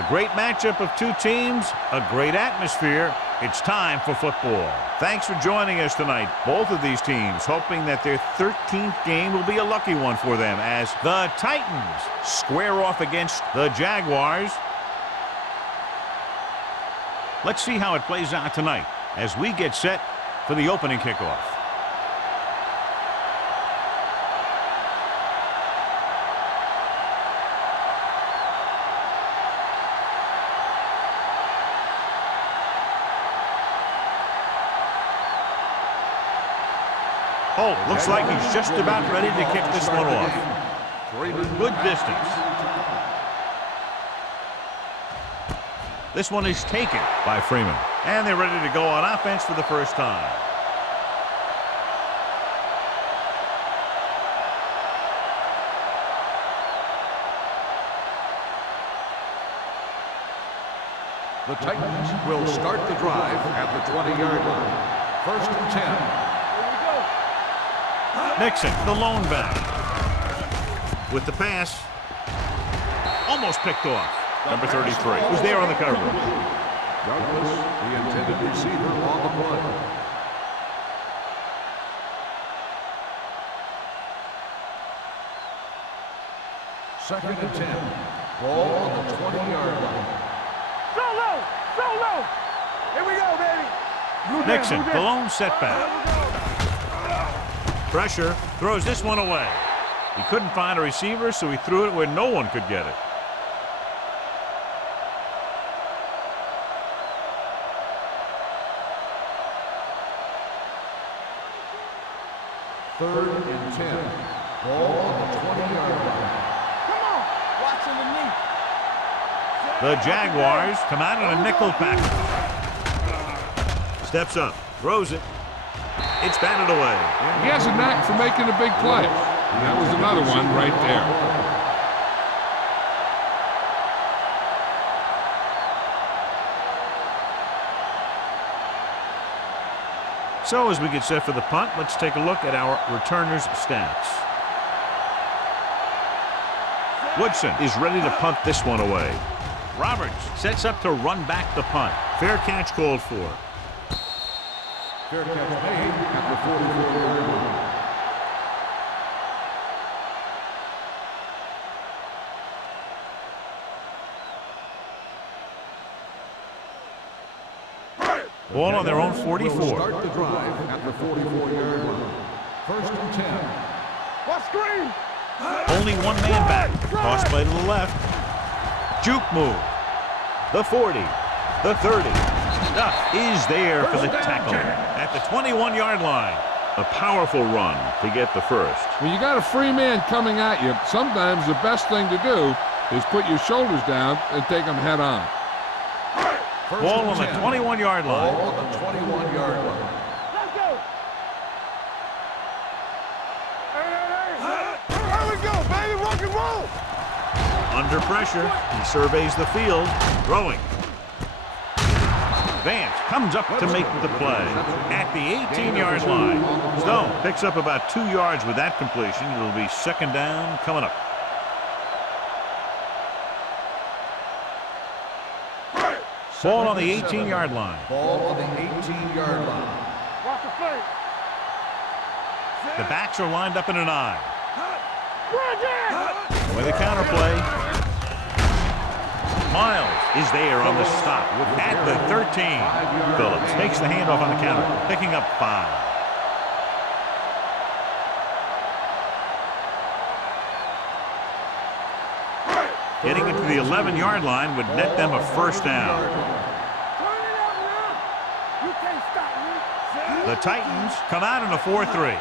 A great matchup of two teams, a great atmosphere. It's time for football. Thanks for joining us tonight. Both of these teams hoping that their 13th game will be a lucky one for them as the Titans square off against the Jaguars. Let's see how it plays out tonight as we get set for the opening kickoff. Oh, looks like he's just about ready to kick this one off. Good distance. This one is taken by Freeman. And they're ready to go on offense for the first time. The Titans will start the drive at the 20-yard line. First and 10. Nixon, the lone back. With the pass. Almost picked off. Number 33 was there on the coverage. Douglas, the intended receiver, on the play. Second and 10. Ball on the 20-yard line. Solo! Solo! Here we go, baby! Nixon, the lone setback. Pressure, throws this one away. He couldn't find a receiver, so he threw it where no one could get it. Third and 10. Ball on the 20-yard line. Come on! Watch underneath. The Jaguars come out in a nickel package. Steps up, throws it. It's batted away. He has a knack for making a big play. And that was another one right there. So as we get set for the punt, let's take a look at our returners' stats. Woodson is ready to punt this one away. Roberts sets up to run back the punt. Fair catch called for. Fair catch made at the 44-yard line. Ball on their own 44. Start the drive at the 44-yard line. First and 10. What screen? Only one man back. Cross play to the left. Juke move. The 40. The 30. Stuff is there for the tackle at the 21-yard line. A powerful run to get the first. When you got a free man coming at you, sometimes the best thing to do is put your shoulders down and take them head on. Ball on the 21-yard line. Ball on the 21-yard line. Let's go! Hey! There we go, baby! Rock and roll! Under pressure, he surveys the field, throwing. Vance comes up to make the play at the 18-yard line. Stone picks up about 2 yards with that completion. It'll be second down coming up. Ball on the 18-yard line. Ball on the 18-yard line. Watch the flank. The backs are lined up in an I. Run With a counterplay. Miles is there on the stop at the 13. Phillips takes the handoff on the counter, picking up 5. Getting into the 11-yard line would net them a first down. You can't stop me. The Titans come out in a 4-3.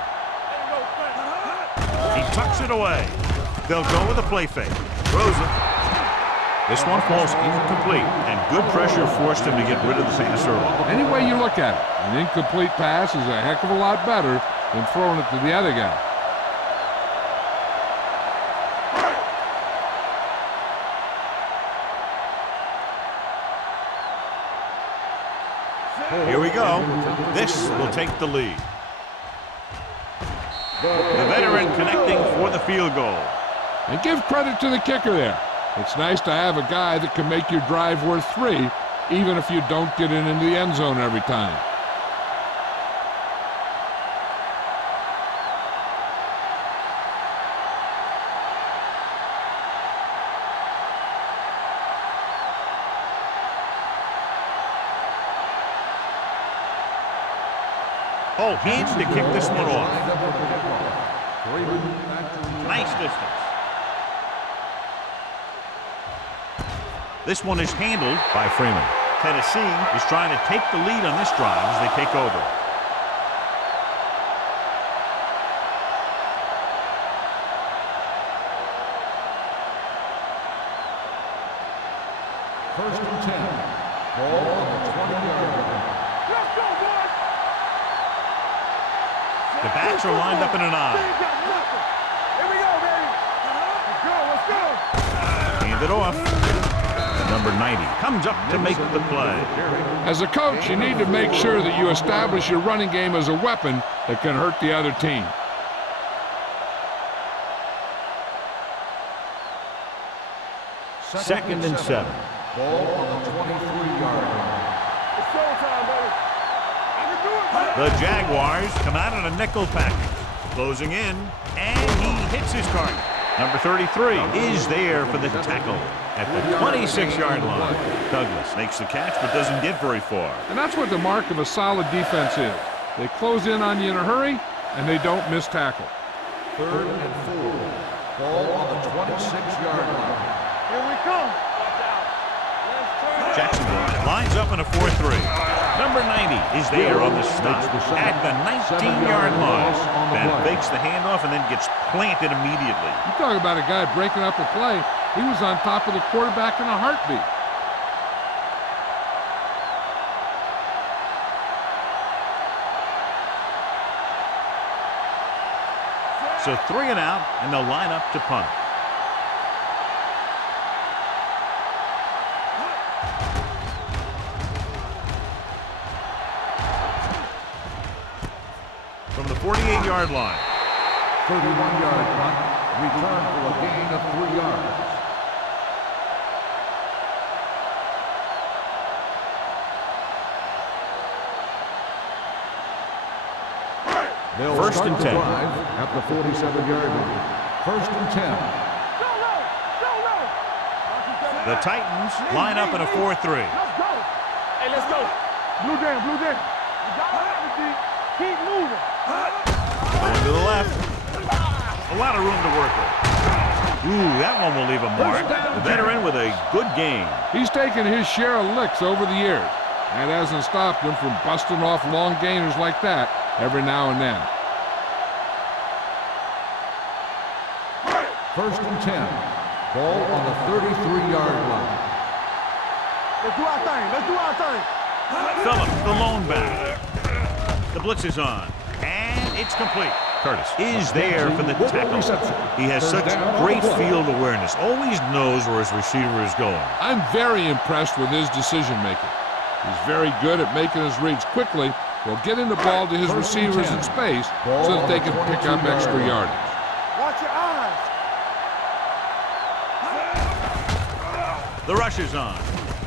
He tucks it away. They'll go with a play fake. Throws it. This one falls incomplete, and good pressure forced him to get rid of the pass early. Any way you look at it, an incomplete pass is a heck of a lot better than throwing it to the other guy. Here we go. This will take the lead. The veteran connecting for the field goal. And give credit to the kicker there. It's nice to have a guy that can make your drive worth 3, even if you don't get it into the end zone every time. Oh, in to kick this one off. Nice distance. This one is handled by Freeman. Tennessee is trying to take the lead on this drive as they take over. First and 10. Ball on the 20-yard line. Let's go, boys. The backs are lined up in an I. Here we go, baby. Let's go. Hand it off. Number 90 comes up to make the play. As a coach, you need to make sure that you establish your running game as a weapon that can hurt the other team. Second and 7. Ball on the 23-yard line. It's showtime, baby. I can do it. The Jaguars come out in a nickel package. Closing in, and he hits his target. Number 33 is there for the tackle at the 26-yard line. Douglas makes the catch but doesn't get very far. And that's what the mark of a solid defense is. They close in on you in a hurry, and they don't miss tackle. Third and 4. Ball on the 26-yard line. Here we come. Watch out. Jacksonville lines up in a 4-3. Number 90 is there on the stop at the 19-yard line. Then fakes the handoff and then gets planted immediately. You talk about a guy breaking up a play. He was on top of the quarterback in a heartbeat. So 3 and out, and they'll line up to punt. From the 48-yard line. 31-yard punt. Return for a gain of 3 yards. They'll First and 10. Drive at the 47-yard line. First and 10. Go low. Go low. The Titans line up in a 4-3. Let's go. Hey, let's go. Blue jam, blue jam. You got it, keep moving. Going to the left. A lot of room to work with. Ooh, that one will leave a mark. The veteran with a good game. He's taken his share of licks over the years. That hasn't stopped him from busting off long gainers like that every now and then. First and 10. Ball on the 33-yard line. Let's do our thing. Let's do our thing. Phillips, the lone back. The blitz is on, and it's complete. Curtis is there for the tackle. He has such great field awareness. Always knows where his receiver is going. I'm very impressed with his decision-making. He's very good at making his reads quickly. Will get in the ball to his receivers in space so that they can pick up extra yardage. Watch your eyes. The rush is on.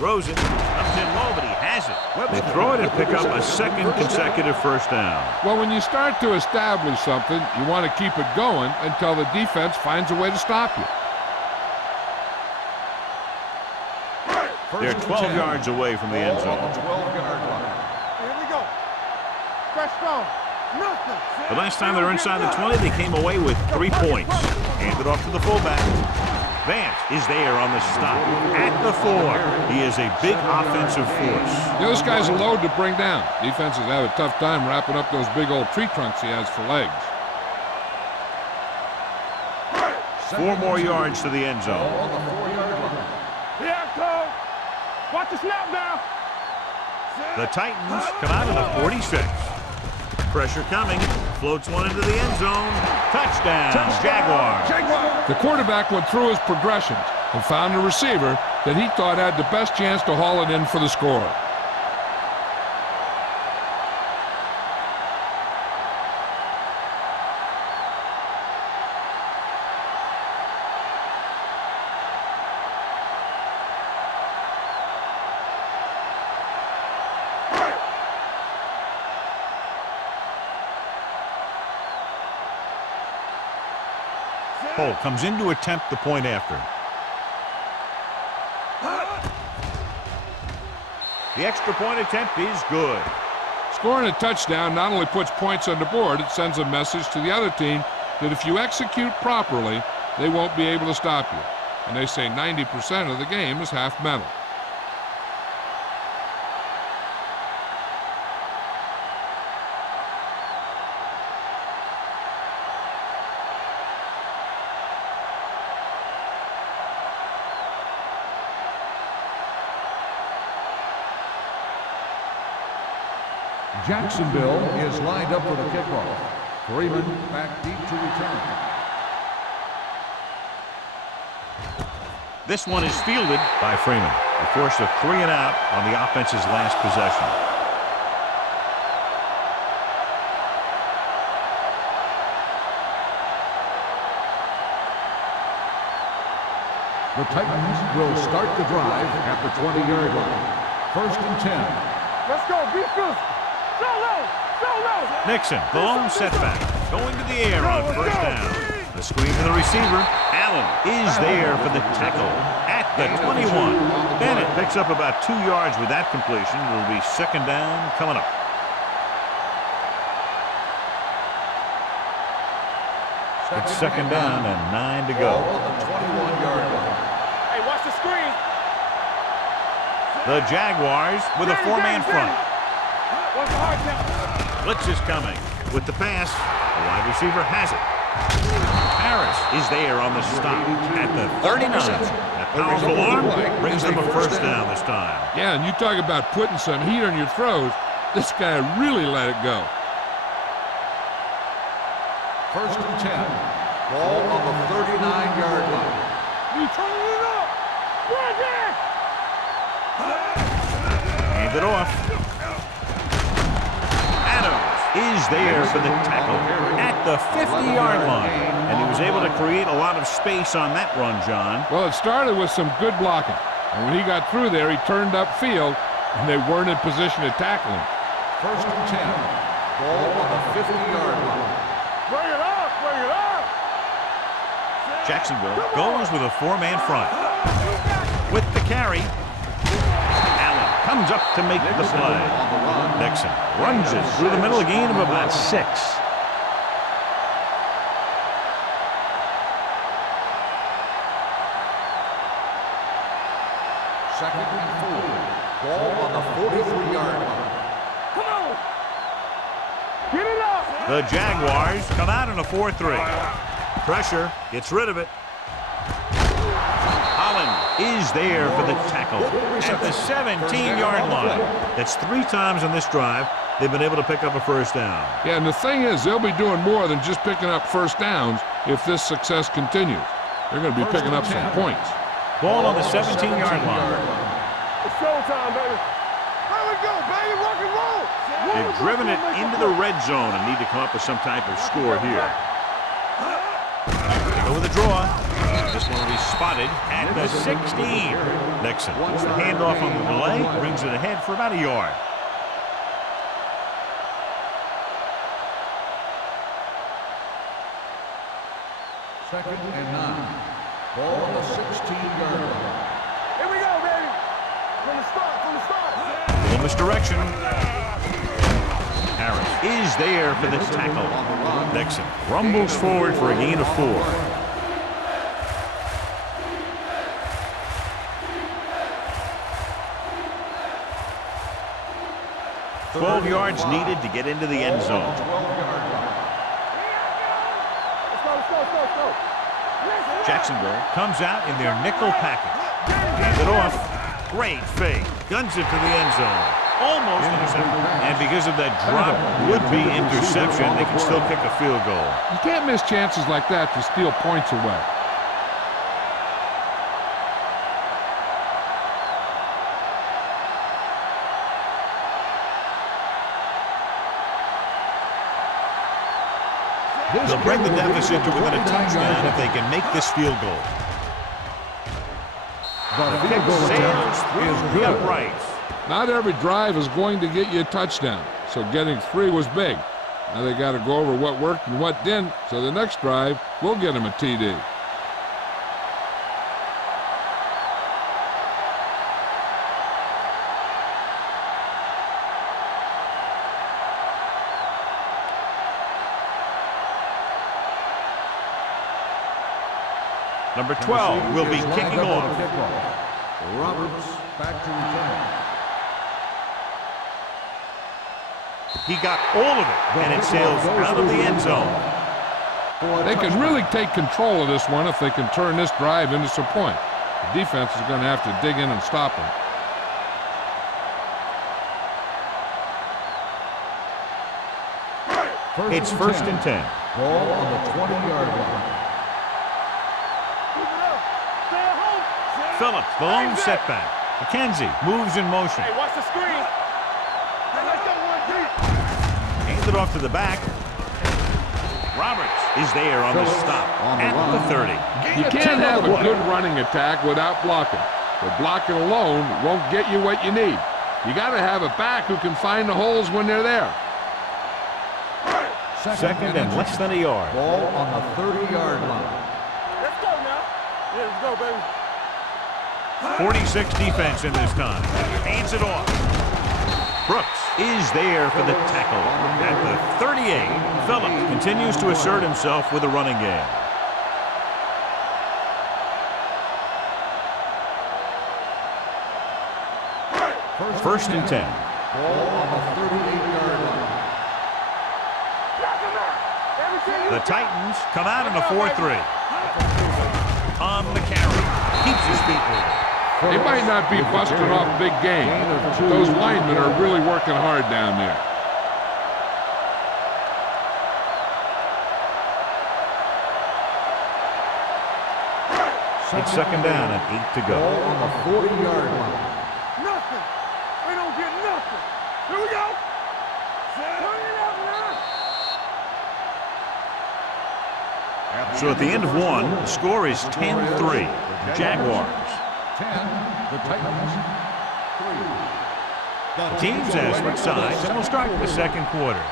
Throws it. Comes in low, but he has it. They throw it and pick up a second consecutive first down. Well, when you start to establish something, you want to keep it going until the defense finds a way to stop you. They're 12 yards away from the end zone. 12-yard line. Here we go. Fresh strong. Nothing. The last time they were inside the 20, they came away with 3 points. Handed off to the fullback. Vance is there on the stop at the 4. He is a big offensive force. This guy's a load to bring down. Defenses have a tough time wrapping up those big old tree trunks he has for legs. 4 more yards to the end zone. On the 4-yard line. Here, Cole. Watch the snap now. The Titans come out of the 46. Pressure coming. Floats one into the end zone. Touchdown, Jaguars. The quarterback went through his progressions and found a receiver that he thought had the best chance to haul it in for the score. Cole comes in to attempt the point after. The extra point attempt is good. Scoring a touchdown not only puts points on the board, it sends a message to the other team that if you execute properly, they won't be able to stop you. And they say 90% of the game is half mental. Jacksonville is lined up for the kickoff. Freeman back deep to return. This one is fielded by Freeman. A force of 3 and out on the offense's last possession. The Titans will start the drive at the 20-yard line. 1st and 10. Let's go. Be physical. So low. So low. Nixon, the lone setback, going to the air on first down. A screen for the receiver. Allen is there for the tackle at the 21. Bennett picks up about 2 yards with that completion. It'll be 2nd down coming up. It's 2nd down and 9 to go. Ball on the 21-yard line. Hey, watch the screen. The Jaguars with a 4-man front. Watch the hard count. Blitz is coming. With the pass, the wide receiver has it. Harris is there on the stop at the 39. That powerful arm brings them a 1st down this time. Yeah, and you talk about putting some heat on your throws. This guy really let it go. 1st and 10. Ball on the 39-yard line. You turn it up. Right there. Hand it off. Adams is there for the tackle at the 50-yard line. And he was able to create a lot of space on that run, John. Well, it started with some good blocking. And when he got through there, he turned upfield, and they weren't in position to tackle him. 1st and 10. Ball on the 50-yard line. Bring it up. Bring it up. Jacksonville goes with a 4-man front. With the carry, Allen comes up to make the play. Nixon runs it through the middle, a gain of about 6. Second and 4. Ball on the 43-yard line. Come on. Get it up. The Jaguars come out in a 4-3. Pressure, gets rid of it. Holland is there for the tackle at the 17-yard line. That's 3 times on this drive they've been able to pick up a 1st down. Yeah, and the thing is, they'll be doing more than just picking up 1st downs if this success continues. They're going to be picking up some points. Ball on the 17-yard line. It's showtime, baby. Here we go, baby. Rock and roll. They've driven it into the red zone and need to come up with some type of score here. They go with a draw. This one will be spotted at the 16. Nixon gets the handoff on the delay, brings it ahead for about a yard. Second and 9. Ball on the 16-yard line. Here we go, baby. From the start. Little misdirection. Harris is there for the tackle. Nixon rumbles forward for a gain of 4. 12 yards needed to get into the end zone. Let's go. Jacksonville comes out in their nickel package. Hands it off. Great fake. Guns it to the end zone. Almost intercepted. And because of that drop would-be interception, they can still kick a field goal. You can't miss chances like that to steal points away. They'll bring the deficit to within a touchdown if they can make this field goal. The field goal attempt is good. Upright. Not every drive is going to get you a touchdown, so getting 3 was big. Now they got to go over what worked and what didn't, so the next drive will get them a TD. Number 12 will be kicking off. Roberts back to return. He got all of it, and it sails out of the end zone. They can really take control of this one if they can turn this drive into some point. The defense is going to have to dig in and stop them. It's first and 10. Ball on the 20-yard line. Phillips, the lone setback. McKenzie moves in motion. Hey, watch the screen. Let's go one deep. Hands it off to the back. Roberts is there on the stop at the 30. You can't have a good running attack without blocking. But blocking alone won't get you what you need. You got to have a back who can find the holes when they're there. Second and less than a yard. Ball on the 30-yard line. Let's go now. Yeah, let's go, baby. 46 defense in this time. Hands it off. Brooks is there for the tackle at the 38. Phillips continues to assert himself with a running game. First and 10. Ball on the 38-yard line. The Titans come out in a 4-3. On the carry. Keeps his feet moving. They might not be busting off big game. Those linemen are really working hard down there. It's second down and 8 to go. Ball on the 40-yard line. Nothing. We don't get nothing. Here we go. Turn it up now. So at the end of one, the score is 10-3. Jaguars. 10, the Titans. 3. The teams as switch sides, and we'll start the second quarter.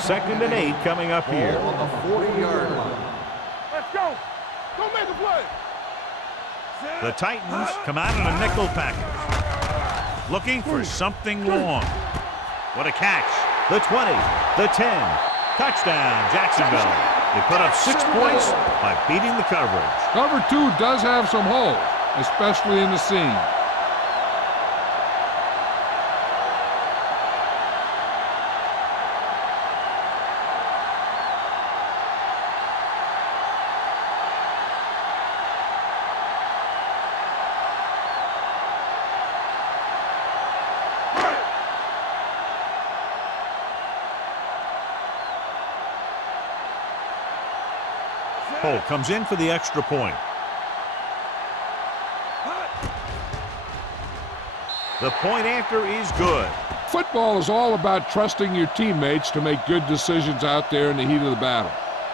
Second and 8 coming up here. Ball on the 40-yard line. Let's go. Go make a play. The Titans come out in a nickel package. Looking for something long. What a catch. The 20, the 10. Touchdown, Jacksonville. They put up 6 points by beating the coverage. Cover 2 does have some holes, especially in the seam. Cole comes in for the extra point. The point after is good. Football is all about trusting your teammates to make good decisions out there in the heat of the battle.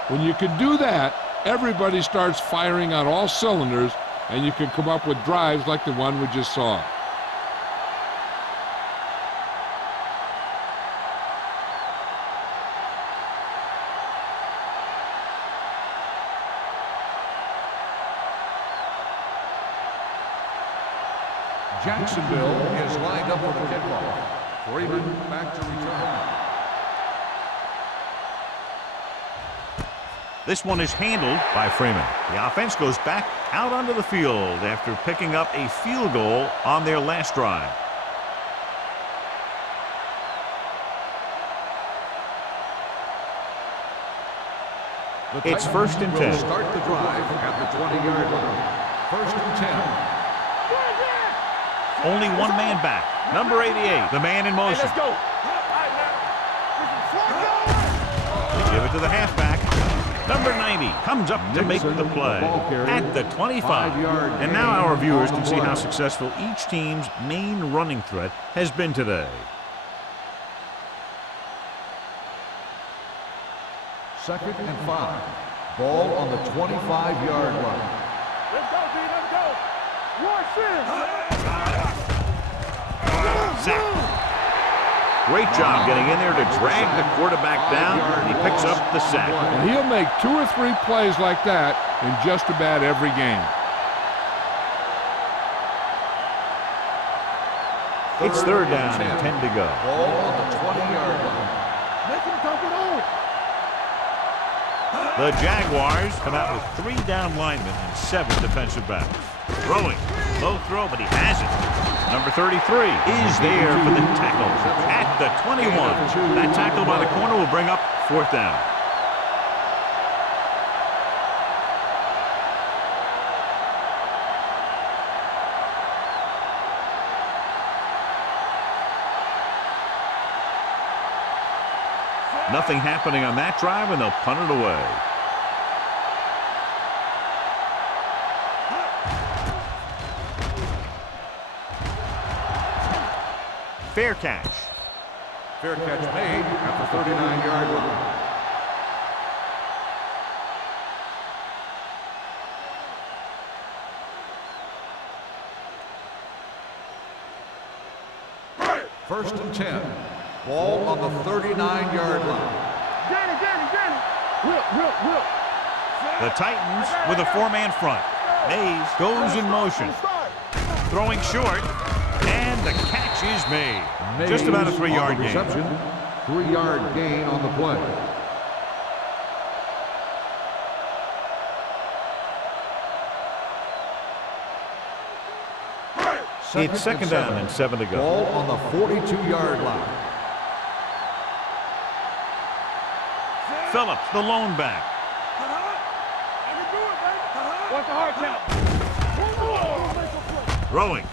When you can do that, everybody starts firing on all cylinders, and you can come up with drives like the one we just saw. Jacksonville is lined up for the kickoff. Freeman back to return. This one is handled by Freeman. The offense goes back out onto the field after picking up a field goal on their last drive. It's first and 10. Start the drive at the 20-yard line. First and 10. Only one man back. Number 88, the man in Hey, motion. let's go. They give it to the halfback. Number 90 comes up to make the play at the 25. And now our viewers can see how successful each team's main running threat has been today. Second and 5. Ball on the 25-yard line. Let's go, B. Let's go. Watch this. Sack. Great job getting in there to drag the quarterback down, and he picks up the sack. And he'll make 2 or 3 plays like that in just about every game. It's 3rd down and 10 to go. Ball on the 20-yard line. Make him dump it on. The Jaguars come out with 3 down linemen and 7 defensive backs. Throwing. Low throw, but he has it. Number 33 is there for the tackle at the 21. That tackle by the corner will bring up 4th down. Nothing happening on that drive, and they'll punt it away. Fair catch. Fair catch made at the 39-yard line. First and 10. Ball on the 39-yard line. Danny. Whip. The Titans with a 4-man front. Mays goes in motion. Throwing short, and the catch is made. Just about a 3-yard gain. 3-yard gain on the play. It's 2nd down and 7 to go. Ball on the 42-yard line. Phillips, the lone back. Watch the hard count. Throwing.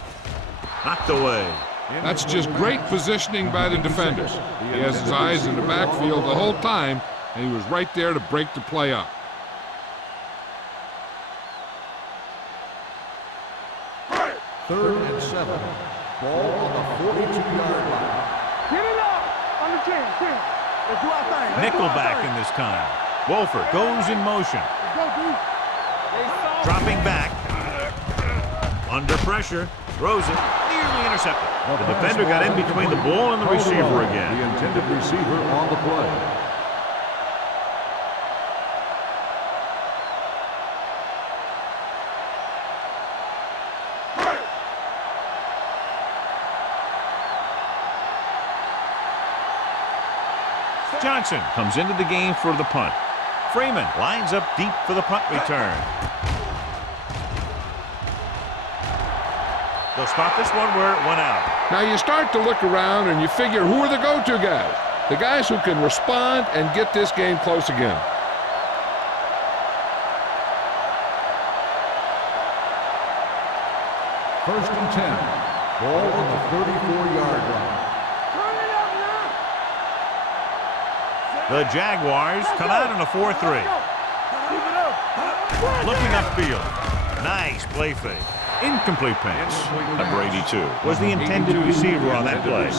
Knocked away. That's just great positioning by the defenders. He has his eyes in the backfield the whole time, and he was right there to break the play up. Third and 7. Ball on the 42-yard line. Get it up on the 10. Let's do our thing. Nickelback in this time. Wolford goes in motion. Let's go, dude. Dropping back. Under pressure. Throws it. Nearly intercepted. The defender got in between the ball and the receiver again. The intended receiver on the play. Johnson comes into the game for the punt. Freeman lines up deep for the punt return. They'll start this one where it went out. Now you start to look around and you figure, who are the go-to guys? The guys who can respond and get this game close again. First and 10. Ball on the 34-yard line. The Jaguars come out in a 4-3. Looking upfield. Nice play fake. Incomplete pass. Number 82 was the intended receiver on that play.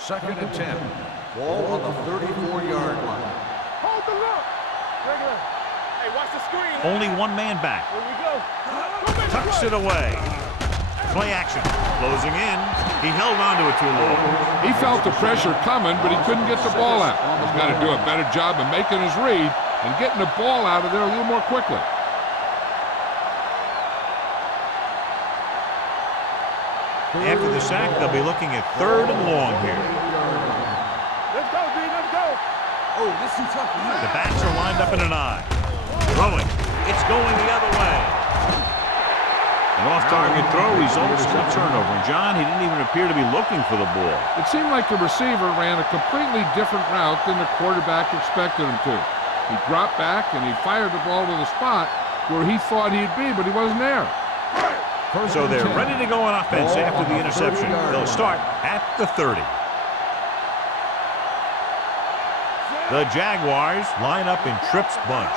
Second and 10. Ball on the 34-yard line. Hold the look. Regular. Hey, watch the screen. Only 1 man back. Here we go. Tucks it away. Play action. Closing in. He held on to it too long. He felt the pressure coming, but he couldn't get the ball out. He's got to do a better job of making his read and getting the ball out of there a little more quickly. After the sack, they'll be looking at 3rd and long here. Let's go, D. Let's go. Oh, this is tough. The backs are lined up in an eye. Throwing. It's going the other way. An off-target throw results in a turnover. And John, he didn't even appear to be looking for the ball. It seemed like the receiver ran a completely different route than the quarterback expected him to. He dropped back and he fired the ball to the spot where he thought he'd be, but he wasn't there. So they're ready to go on offense after the interception. They'll start at the 30. The Jaguars line up in trips bunch.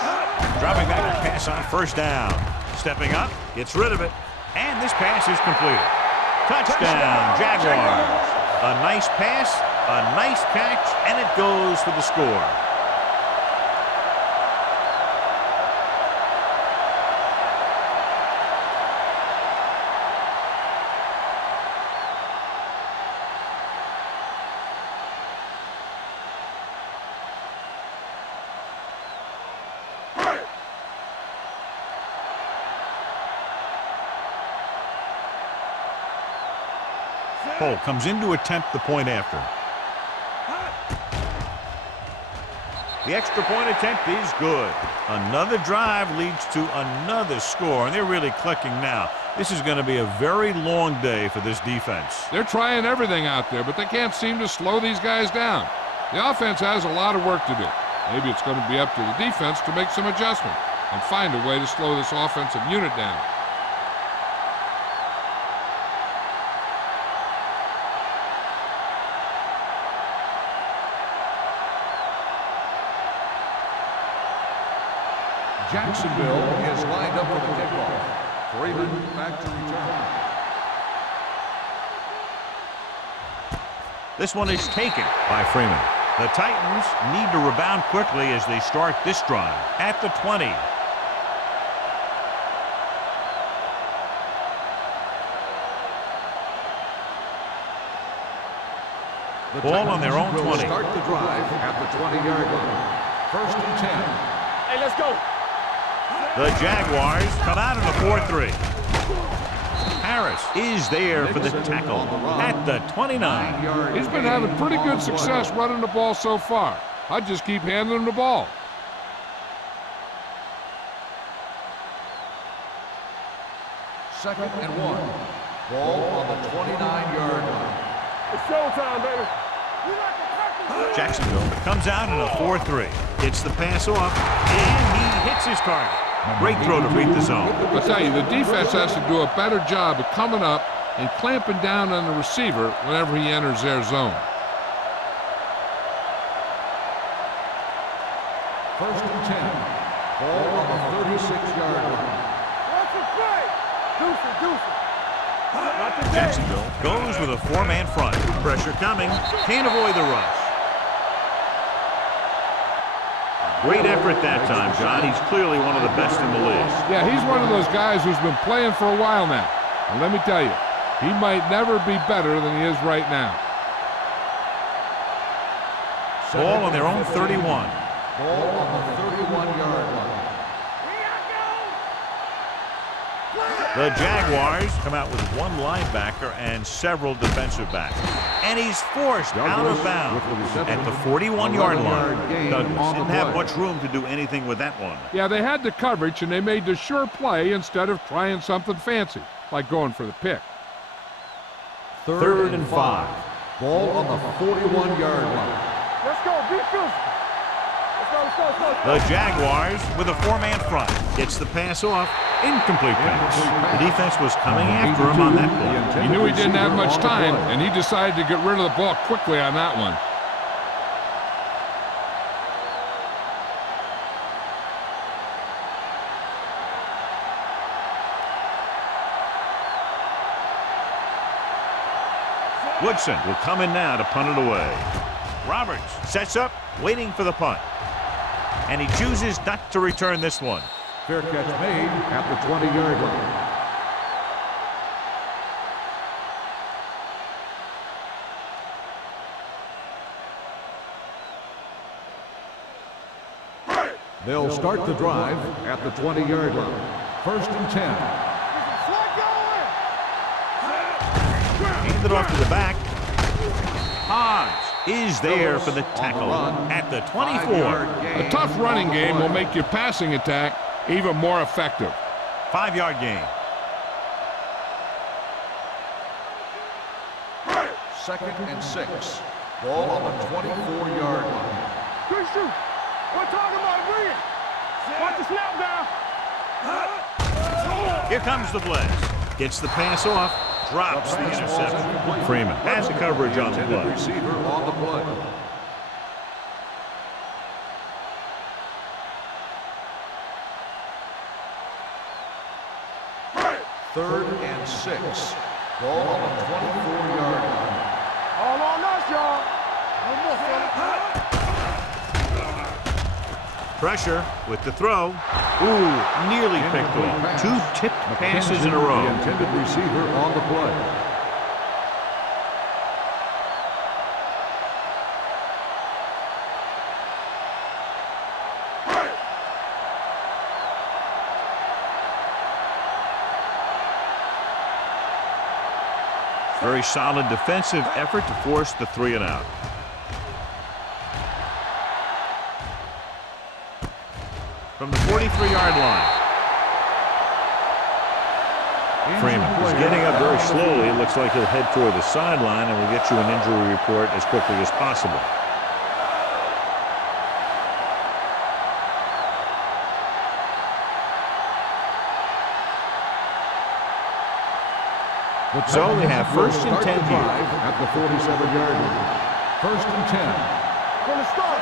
Dropping back to pass on 1st down. Stepping up, gets rid of it, and this pass is completed. Touchdown, Jaguars. A nice pass, a nice catch, and it goes for the score. Cole comes in to attempt the point after. The extra point attempt is good. Another drive leads to another score, and they're really clicking now. This is going to be a very long day for this defense. They're trying everything out there, but they can't seem to slow these guys down. The offense has a lot of work to do. Maybe it's going to be up to the defense to make some adjustment and find a way to slow this offensive unit down. Jacksonville is lined up for the kickoff. Freeman back to return. This one is taken by Freeman. The Titans need to rebound quickly as they start this drive at the 20. The Ball on their own Titans will 20. Start the drive at the 20-yard line. First and 10. Hey, let's go. The Jaguars come out in a 4-3. Harris is there for the tackle at the 29. He's been having pretty good success running the ball so far. I'd just keep handing him the ball. Second and 1. Ball on the 29-yard line. It's showtime, baby. Jacksonville comes out in a 4-3. Gets the pass off, and he hits his target. Great throw to beat the zone. I'll tell you, the defense has to do a better job of coming up and clamping down on the receiver whenever he enters their zone. First and 10. Ball on the 36-yard line. What's the play? Deuce it. Jacksonville goes with a four-man front. Pressure coming. Can't avoid the rush. Great effort that time, John. He's clearly one of the best in the league. Yeah, he's one of those guys who's been playing for a while now. And let me tell you, he might never be better than he is right now. Ball on their own 31. Ball on the 31-yard line. The Jaguars come out with one linebacker and several defensive backs. And he's forced out of bounds at the 41-yard line. Douglas didn't have much room to do anything with that one. Yeah, they had the coverage, and they made the sure play instead of trying something fancy, like going for the pick. Third and 5. Ball on the 41-yard line. Let's go. Be physical. Let's go. The Jaguars with a four-man front. Gets the pass off. Incomplete pass. The defense was coming after him on that play. He knew he didn't have much time, and he decided to get rid of the ball quickly on that one. Woodson will come in now to punt it away. Roberts sets up, waiting for the punt. And he chooses not to return this one. Fair catch made at the 20-yard line. They'll start the drive at the 20-yard line. First and 10. Hand it off to the back. Hodge is there for the tackle at the 24. A tough running game will make your passing attack even more effective. 5-yard gain. Second and 6. Ball on the 24-yard line. Good shoot. We're talking about it. Bring it. Watch the snap down. Here comes the blitz. Gets the pass off. Drops the interception. Freeman has the coverage on the play. Receiver on the play. Third and 6. Ball on the 24-yard line. All on us, y'all. One more, Pressure with the throw. Ooh, nearly picked off. Two tipped passes in a row. The intended receiver on the play. Very solid defensive effort to force the 3 and out. From the 43-yard line. Freeman is getting up very slowly. It looks like he'll head toward the sideline, and we'll get you an injury report as quickly as possible. So we have 1st and 10 here. At the 47-yard line. 1st and 10.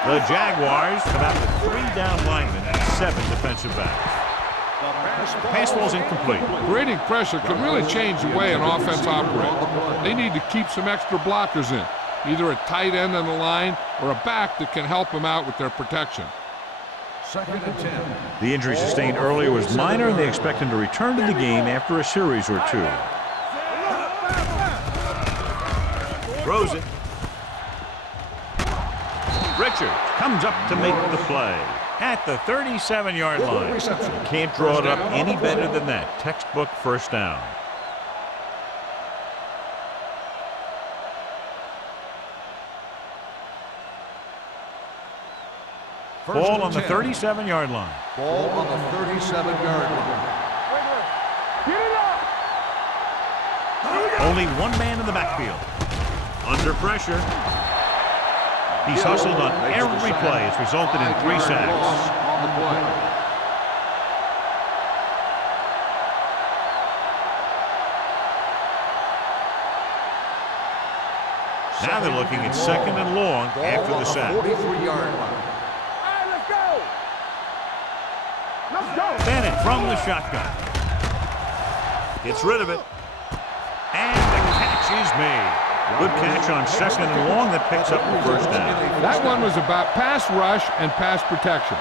The Jaguars come out with 3 down linemen and 7 defensive backs. Pass ball's incomplete. Creating pressure can really change the way an offense operates. They need to keep some extra blockers in, either a tight end on the line or a back that can help them out with their protection. 2nd and 10. The injury sustained earlier was minor, and they expect him to return to the game after a series or 2. Throws it. Richard comes up to make the play at the 37-yard line. Can't draw it up any better than that. Textbook first down. Ball on the 37-yard line. Ball on the 37-yard line. Only one man in the backfield. Under pressure. He's hustled on every play. It's resulted in 3 sacks. On the play. Now they're looking at 2nd and long after the sack. 43-yard line. Bennett from the shotgun. Gets rid of it. And the catch is made. Good catch on 2nd and long that picks up the 1st down. That one was about pass rush and pass protection.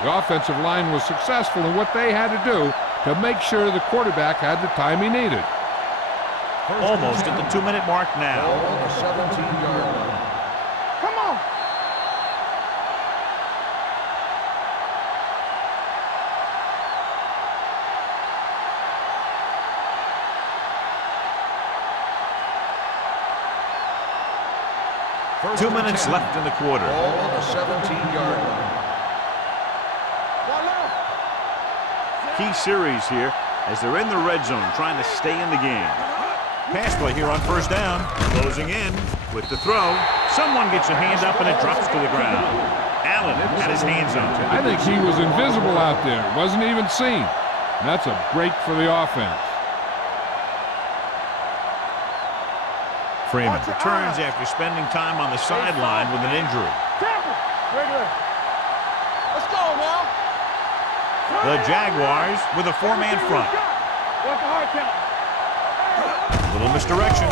The offensive line was successful in what they had to do to make sure the quarterback had the time he needed. Almost at the 2-minute mark now. Ball on the 17-yard line. Come on. Two minutes left in the quarter. Ball on the 17-yard line. Key series here as they're in the red zone trying to stay in the game. Pass play here on 1st down. Closing in with the throw. Someone gets a hand up and it drops to the ground. Allen had his hands on it. I think he was invisible out there. Wasn't even seen. And that's a break for the offense. Freeman returns after spending time on the sideline with an injury. Let's go now. The Jaguars with a 4-man front. Little misdirection.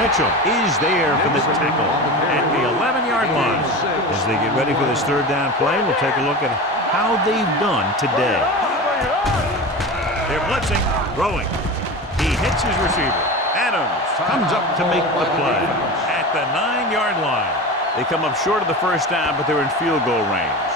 Mitchell is there for the tackle at the 11-yard line. As they get ready for this 3rd down play, we'll take a look at how they've done today. They're blitzing, throwing. He hits his receiver. Adams comes up to make the play at the 9-yard line. They come up short of the 1st down, but they're in field goal range.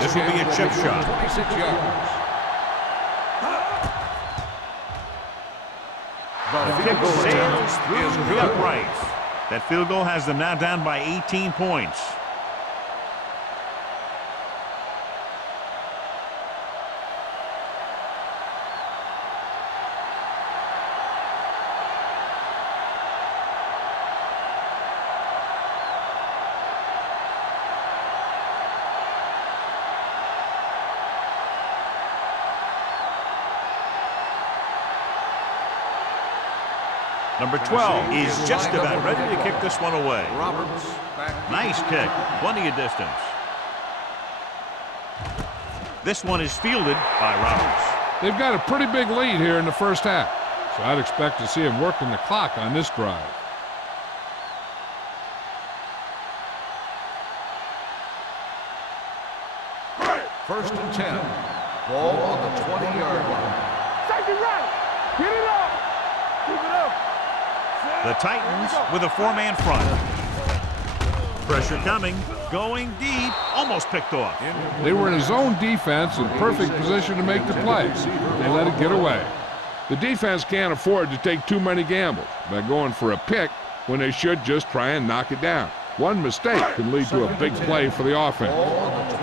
This will be a chip shot. 26 yards. The kick sails through the uprights. That field goal has them now down by 18 points. Number 12 is just about ready to kick this one away. Nice kick. Plenty of distance. This one is fielded by Roberts. They've got a pretty big lead here in the 1st half, so I'd expect to see him working the clock on this drive. First and 10. Ball on the 20-yard line. Safety right. Get it up. Keep it up. The Titans with a four-man front. Pressure coming, going deep, almost picked off. They were in a zone defense in perfect position to make the play. They let it get away. The defense can't afford to take too many gambles by going for a pick when they should just try and knock it down. One mistake can lead to a big play for the offense. Watch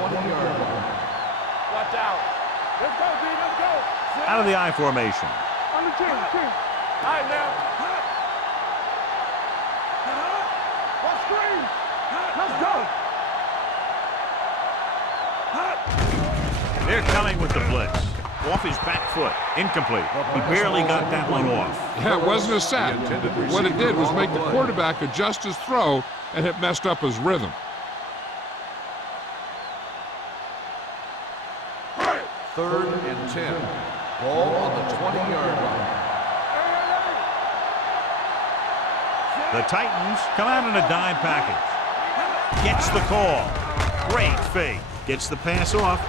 out. Let's go, D. Let's go. Out of the I formation. On the chin. All right, now. What screen? Let's go. They're coming with the blitz. Off his back foot. Incomplete. He barely got that one off. Yeah, it wasn't a sack. What it did was make the quarterback adjust his throw, and it messed up his rhythm. Third and 10. Ball on the 20-yard line. The Titans come out in a dime package. Gets the call. Great fake. Gets the pass off.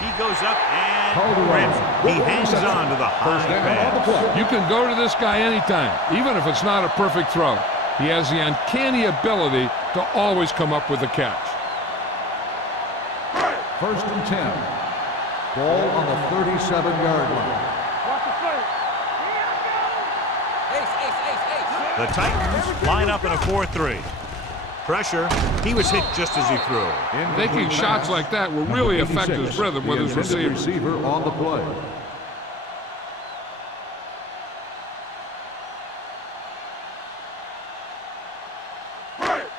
He goes up and rips. He hangs on to the high pass. You can go to this guy anytime, even if it's not a perfect throw. He has the uncanny ability to always come up with a catch. First and 10. Ball on the 37-yard line. Watch the play. The Titans line up in a 4-3. Pressure. He was hit just as he threw. Taking shots like that will really affect his rhythm with his receiver. On the play.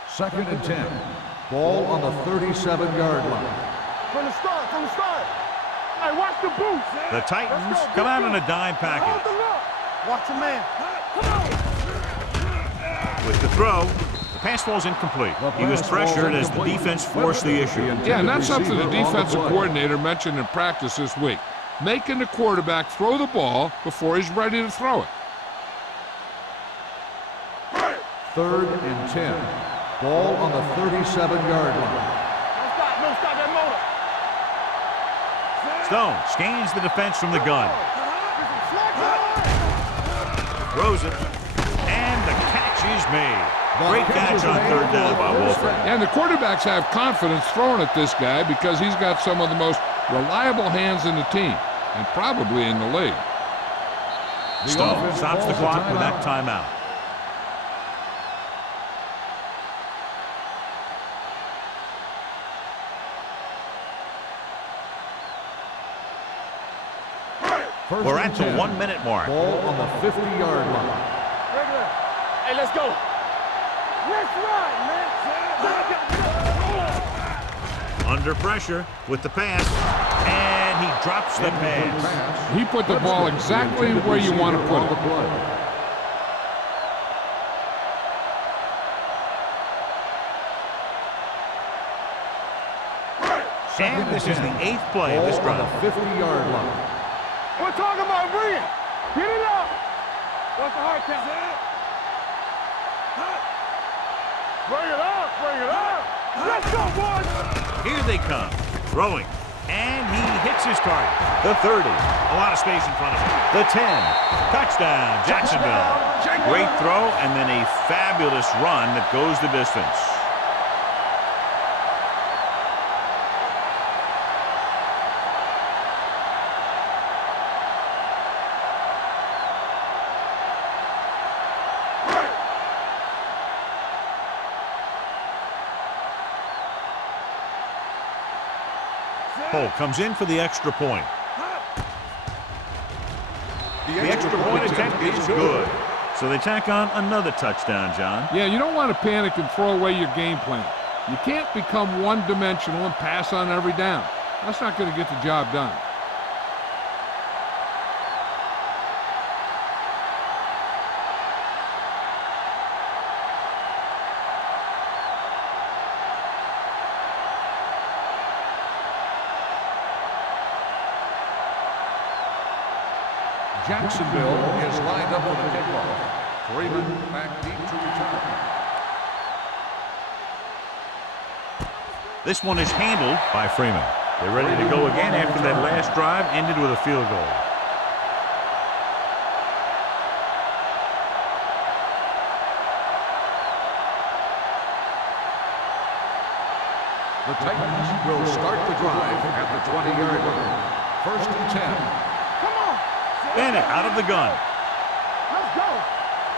Second and 10. Ball on the 37-yard line. From the start. Hey, watch the boots. The Titans come out in a dime package. Watch the man. With the throw, the pass falls incomplete. He was pressured as the defense forced the issue. Yeah, and that's something the defensive coordinator mentioned in practice this week. Making the quarterback throw the ball before he's ready to throw it. Third and 10. Ball on the 37-yard line. No stop that motor. Stone scans the defense from the gun. Throws it. And the catch is made. Great catch on third down by Wolford. And the quarterbacks have confidence throwing at this guy because he's got some of the most reliable hands in the team, and probably in the league. Stone stops the clock with that timeout. We're at the 1 minute mark. Ball on the 50-yard line. Regular. Hey, let's go. Let's run, man. Under pressure with the pass. And he drops the pass. He put the ball exactly where you want to put it. And this is the 8th play of this drive. On the 50-yard line. We're talking about bring it. Get it up. What's the hard count? Bring it up. Let's go, boys. Here they come. Throwing. And he hits his target. The 30. A lot of space in front of him. The 10. Touchdown, Jacksonville. Great throw and then a fabulous run that goes the distance. Cole comes in for the extra point. The extra point attempt is good. So they tack on another touchdown, John. Yeah, you don't want to panic and throw away your game plan. You can't become one-dimensional and pass on every down. That's not going to get the job done. Jacksonville is lined up for the kickoff. Freeman back deep to return. This one is handled by Freeman. They're ready to go again after that last drive ended with a field goal. The Titans will start the drive at the 20-yard line. First and 10. Come on. Bennett out of the gun. Let's go.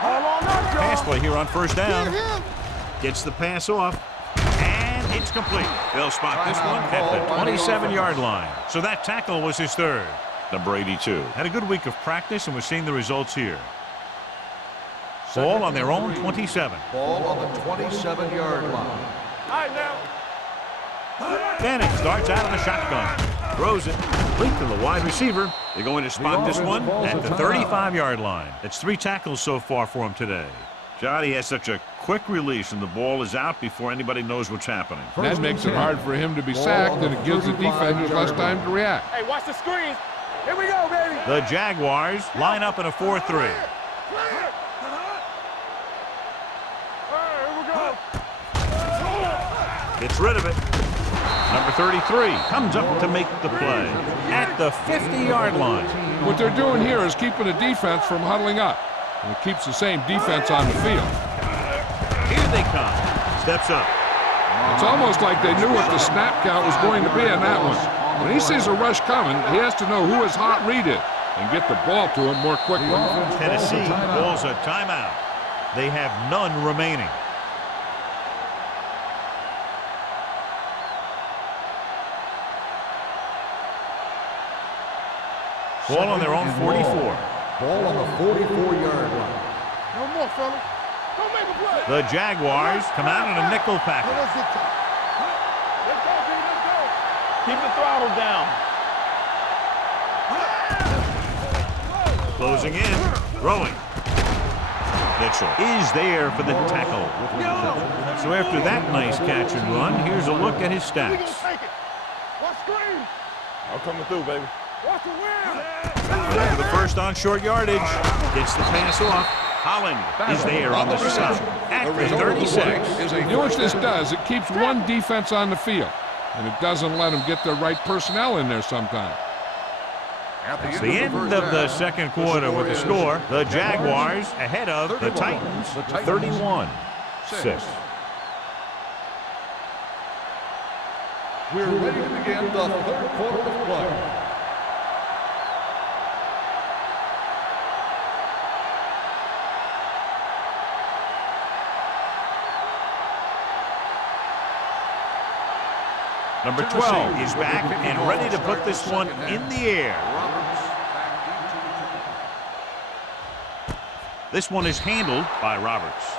Hold on up, y'all. Pass play here on first down. Gets the pass off. And it's complete. They'll spot this one at the 27-yard line. So that tackle was his third. Number 82. Had a good week of practice, and we're seeing the results here. Ball on their own 27. Ball on the 27-yard line. All right, now. Bennett starts out of the shotgun. Throws it. Complete to the wide receiver. They're going to spot this one at the 35-yard line. That's 3 tackles so far for him today. John, he has such a quick release, and the ball is out before anybody knows what's happening. That makes it hard for him to be sacked, and it gives the defenders less time to react. Hey, watch the screens. Here we go, baby. The Jaguars line up in a 4-3. All right, here we go. Gets rid of it. Number 33 comes up to make the play at the 50-yard line. What they're doing here is keeping the defense from huddling up, and it keeps the same defense on the field. Here they come. Steps up. It's almost like they knew what the snap count was going to be in that one. When he sees a rush coming, he has to know who his hot read is and get the ball to him more quickly. Tennessee calls a timeout. They have none remaining. Ball on their own 44. Ball on the 44-yard line. No more, fella. Don't make a play. The Jaguars come out in a nickel package. Let's get to it. Let's go, B. Let's go. Keep the throttle down. Closing in. Throwing. Mitchell is there for the tackle. So after that nice catch and run, here's a look at his We gonna stats. take it. Watch screen. I'm coming through, baby. Watch the win. After the first on short yardage, gets the pass off. Holland is there on the stop at the 36. You know what this does? It keeps one defense on the field, and it doesn't let them get the right personnel in there sometimes. It's the end of the second quarter with the score. The Jaguars ahead of the Titans, 31-6. We're ready to begin the third quarter of play. Number 12 is back and ready to put this one in the air. This one is handled by Roberts.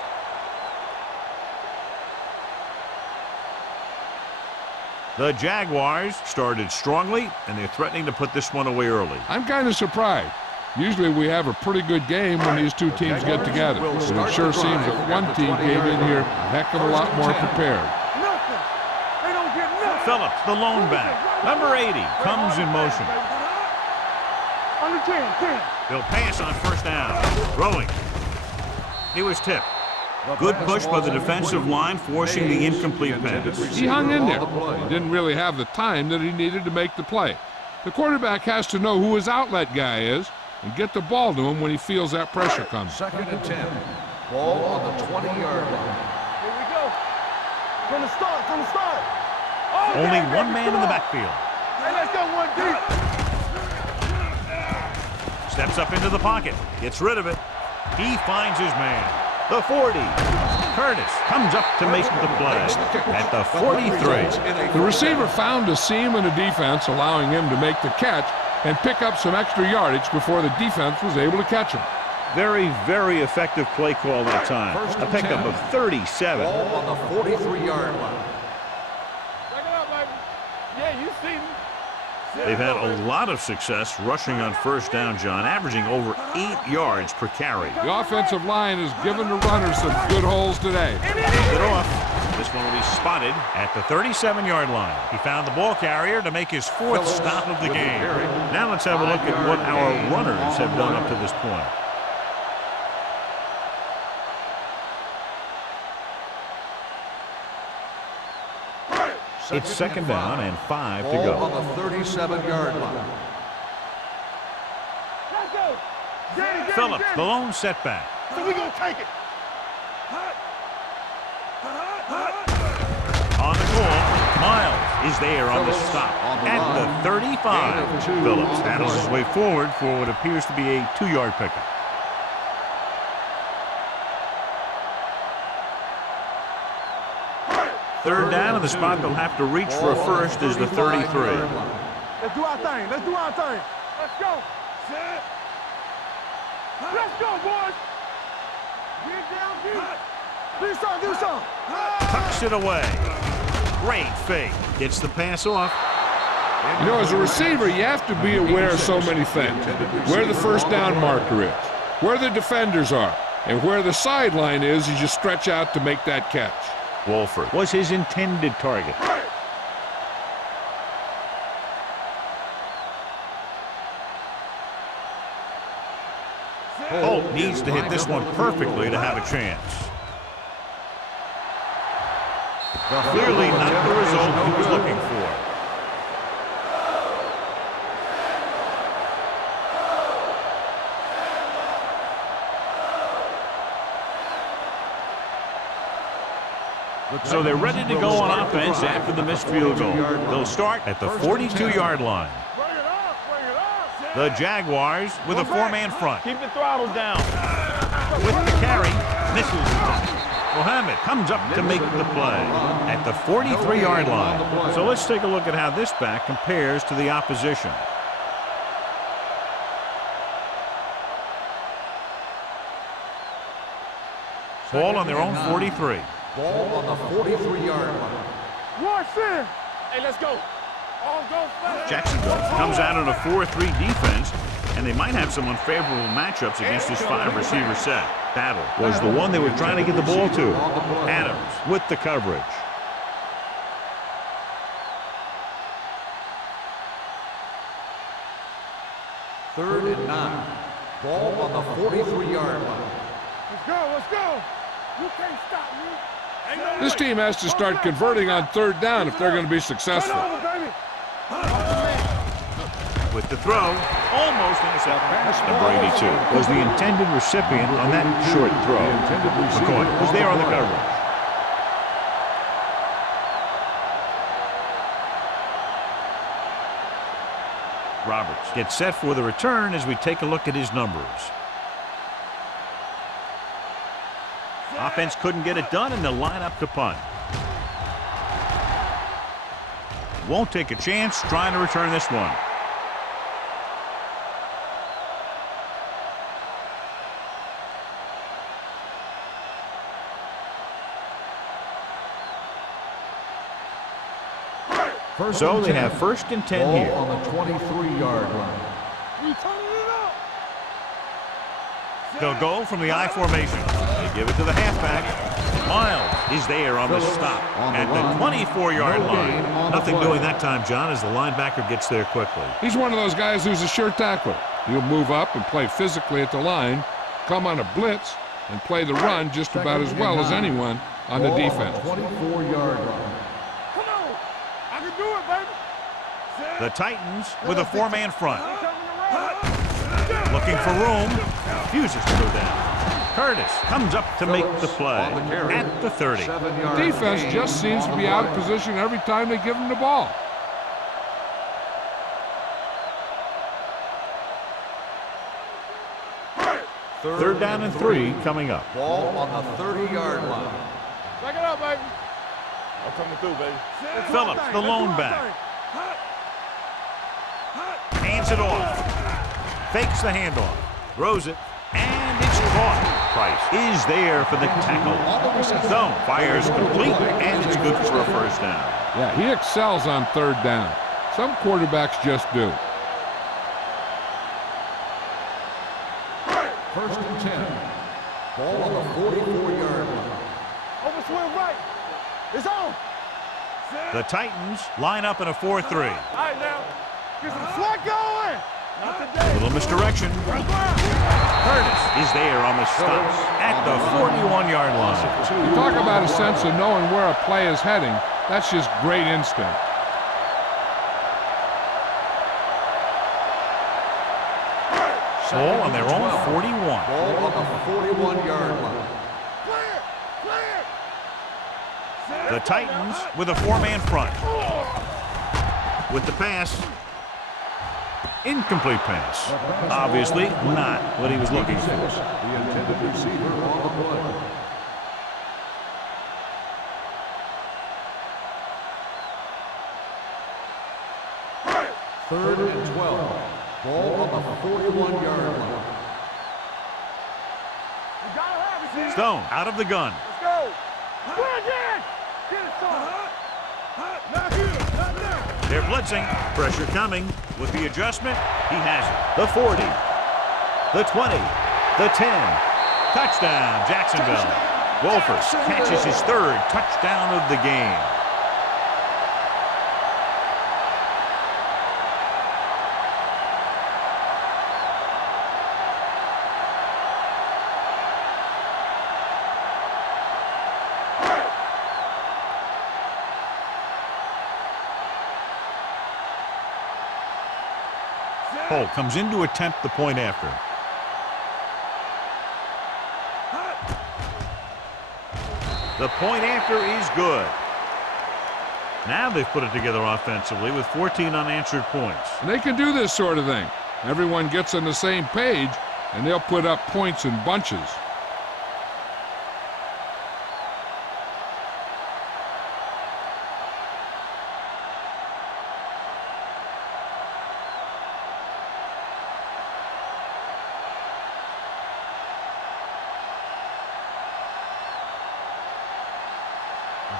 The Jaguars started strongly, and they're threatening to put this one away early. I'm kind of surprised. Usually we have a pretty good game when these two teams get together. But it sure seems that one team came in here a heck of a lot more prepared. Nothing. They don't get nothing. Phillips, the lone back. Number 80 comes in motion. Under 10. They'll pass on first down. Throwing. He was tipped. Good push by the defensive line, forcing the incomplete pass. He hung in there. He didn't really have the time that he needed to make the play. The quarterback has to know who his outlet guy is and get the ball to him when he feels that pressure coming. Second and 10. Ball on the 20-yard line. Here we go. From the start. Oh, Only yeah, one baby, man in come the on. backfield. Hey, let's go one deep. Steps up into the pocket. Gets rid of it. He finds his man. The 40. Curtis comes up to make the play at the 43. The receiver found a seam in the defense, allowing him to make the catch and pick up some extra yardage before the defense was able to catch him. Very, very effective play call that time. A pickup of 37. Ball on the 43-yard line. Check it out, baby. Yeah, you see me. They've had a lot of success rushing on first down, John, averaging over 8 yards per carry. The offensive line has given the runners some good holes today. It off. This one will be spotted at the 37-yard line. He found the ball carrier to make his 4th stop of the game. Now let's have a look at what our runners have done up to this point. It's second down and 5 to Ball go. on the 37-yard line. Let's go. Get it. Phillips, the lone setback. So we gonna take it. On the call, is there on the stop at the 35. Phillips handles his way forward for what appears to be a 2-yard pickup. Third down, and the spot they'll have to reach for a first is the 33. Let's do our thing. Let's do our thing. Let's go. Let's go, boys. Get down deep. Do something, do something. Tucks it away. Great fake. Gets the pass off. You know, as a receiver, you have to be aware of so many things. Where the first down marker is, where the defenders are, and where the sideline is as you stretch out to make that catch. Wolford was his intended target. Holt needs to hit this one perfectly to have a chance. Clearly not the result he was looking for. So they're ready to go on offense after the missed field goal. They'll start at the 42-yard line. The Jaguars with a 4-man front. Keep the throttle down. With the carry, misses. Mohammed comes up to make the play at the 43-yard line. So let's take a look at how this back compares to the opposition. Ball on their own 43. Ball on the 43-yard line. Watch it. Hey, let's go. All go fast. Jacksonville comes out in a 4-3 defense, and they might have some unfavorable matchups against this 5-receiver set. Battle was the one they were trying to get the ball to. Adams with the coverage. Third and 9. Ball on the 43-yard line. Let's go. Let's go. You can't stop me. This team has to start converting on third down if they're going to be successful. With the throw, almost intercepted. Number 82 was the intended recipient on that short throw. McCoy was there on the coverage. Roberts gets set for the return as we take a look at his numbers. Offense couldn't get it done, and they'll line up to punt. Won't take a chance trying to return this one. So they have first and 10 here. Ball on the 23-yard line. They'll go from the I formation. They give it to the halfback. Miles is there on the stop at the 24-yard line. Nothing doing that time, John, as the linebacker gets there quickly. He's one of those guys who's a sure tackler. He'll move up and play physically at the line, come on a blitz, and play the run just about as well as anyone on the defense. 24-yard line. Come on. I can do it, baby. The Titans with a 4-man front. Looking for room. Refuses to go down. Curtis comes up to make the play at the 30. The defense just seems to be out of position every time they give him the ball. Third down and 3 coming up. Ball on the 30-yard line. Back it up, baby. I'm coming through, baby. Phillips, the lone back. Hands it off. Fakes the handoff. Throws it. And it's caught. Price is there for the tackle. Thumb fires complete, and it's good for a first down. Yeah, he excels on third down. Some quarterbacks just do. First and 10. Ball on the 44-yard line. Over swing right. It's on. The Titans line up in a 4-3. All right, now. Get some slack going. Not today. Little misdirection. Curtis is there on the stop at the 41-yard line. You talk about a sense of knowing where a play is heading. That's just great instinct. Ball on their own 41. Ball on the 41-yard line. The Titans with a 4-man front. with the pass. Incomplete pass. Obviously not what he was looking for. The intended receiver on the play. Third and 12. Ball on the 41-yard line. Stone out of the gun. Let's go. Bring it. Get it, son. Not here. Not there. They're blitzing. Pressure coming. With the adjustment, he has it. The 40. The 20. The 10. Touchdown, Jacksonville. Wolfers catches his third touchdown of the game. Cole comes in to attempt the point after. The point after is good. Now they've put it together offensively with 14 unanswered points. And they can do this sort of thing. Everyone gets on the same page, and they'll put up points in bunches.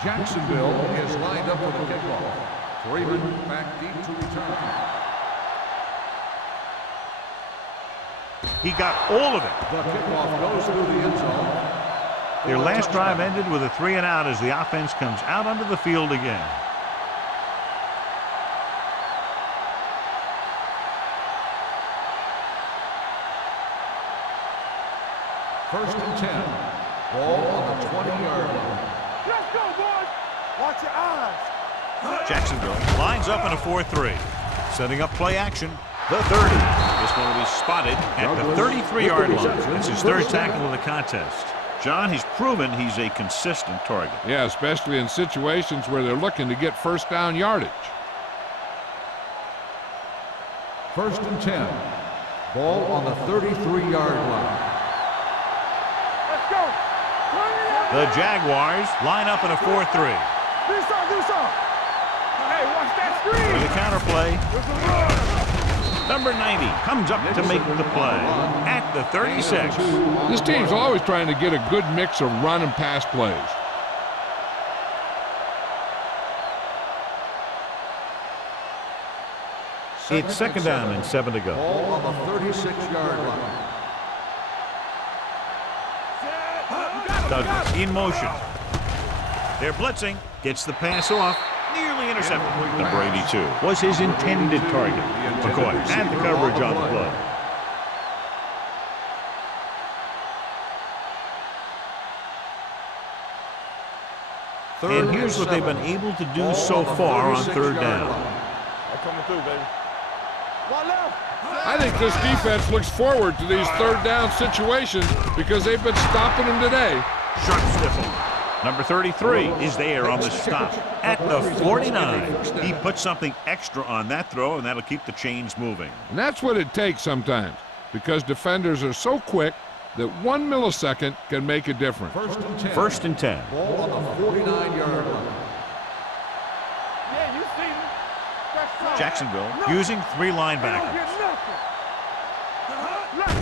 Jacksonville is lined up for the kickoff. Freeman back deep to return. He got all of it. The kickoff goes through the end zone. Their last drive ended with a 3-and-out as the offense comes out onto the field again. First and 10. Ball on the 20-yard line. Let's go, boys. Watch your eyes. Jacksonville lines up in a 4-3. Setting up play action. The 30. This one will be spotted at the 33-yard line. That's his third tackle of the contest. John, he's proven he's a consistent target. Yeah, especially in situations where they're looking to get first down yardage. First and 10. Ball on the 33-yard line. Let's go. The Jaguars line up in a 4-3. Do something. Hey, watch that screen. For the counterplay. Number 90 comes up to make the play at the 36. This team's always trying to get a good mix of run and pass plays. It's second down and 7 to go. Ball on the 36-yard line. Douglas in motion. They're blitzing. Gets the pass off. Nearly intercepted. Number 82 was his intended target. McCoy had the coverage on the play. And here's what they've been able to do so far on third down. I'm coming through, baby. One left. I think this defense looks forward to these third down situations because they've been stopping them today. Sharp stiffle. Number 33 is there on the stop at the 49. He put something extra on that throw, and that'll keep the chains moving. And that's what it takes sometimes because defenders are so quick that 1 millisecond can make a difference. First and 10. First and 10. Ball on the 49-yard line. Yeah, you see me. That's Jacksonville using 3 linebackers.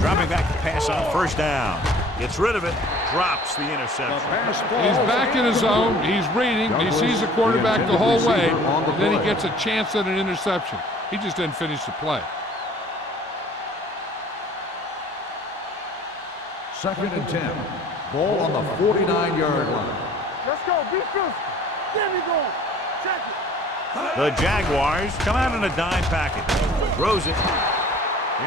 Dropping back to pass on first down. Gets rid of it. Drops the interception. He's back in his zone. He's reading. He sees the quarterback the whole way. And then he gets a chance at an interception. He just didn't finish the play. Second and 10. Ball on the 49-yard line. Let's go. Be physical. There we go. Check it. The Jaguars come out in a dime package. Throws it.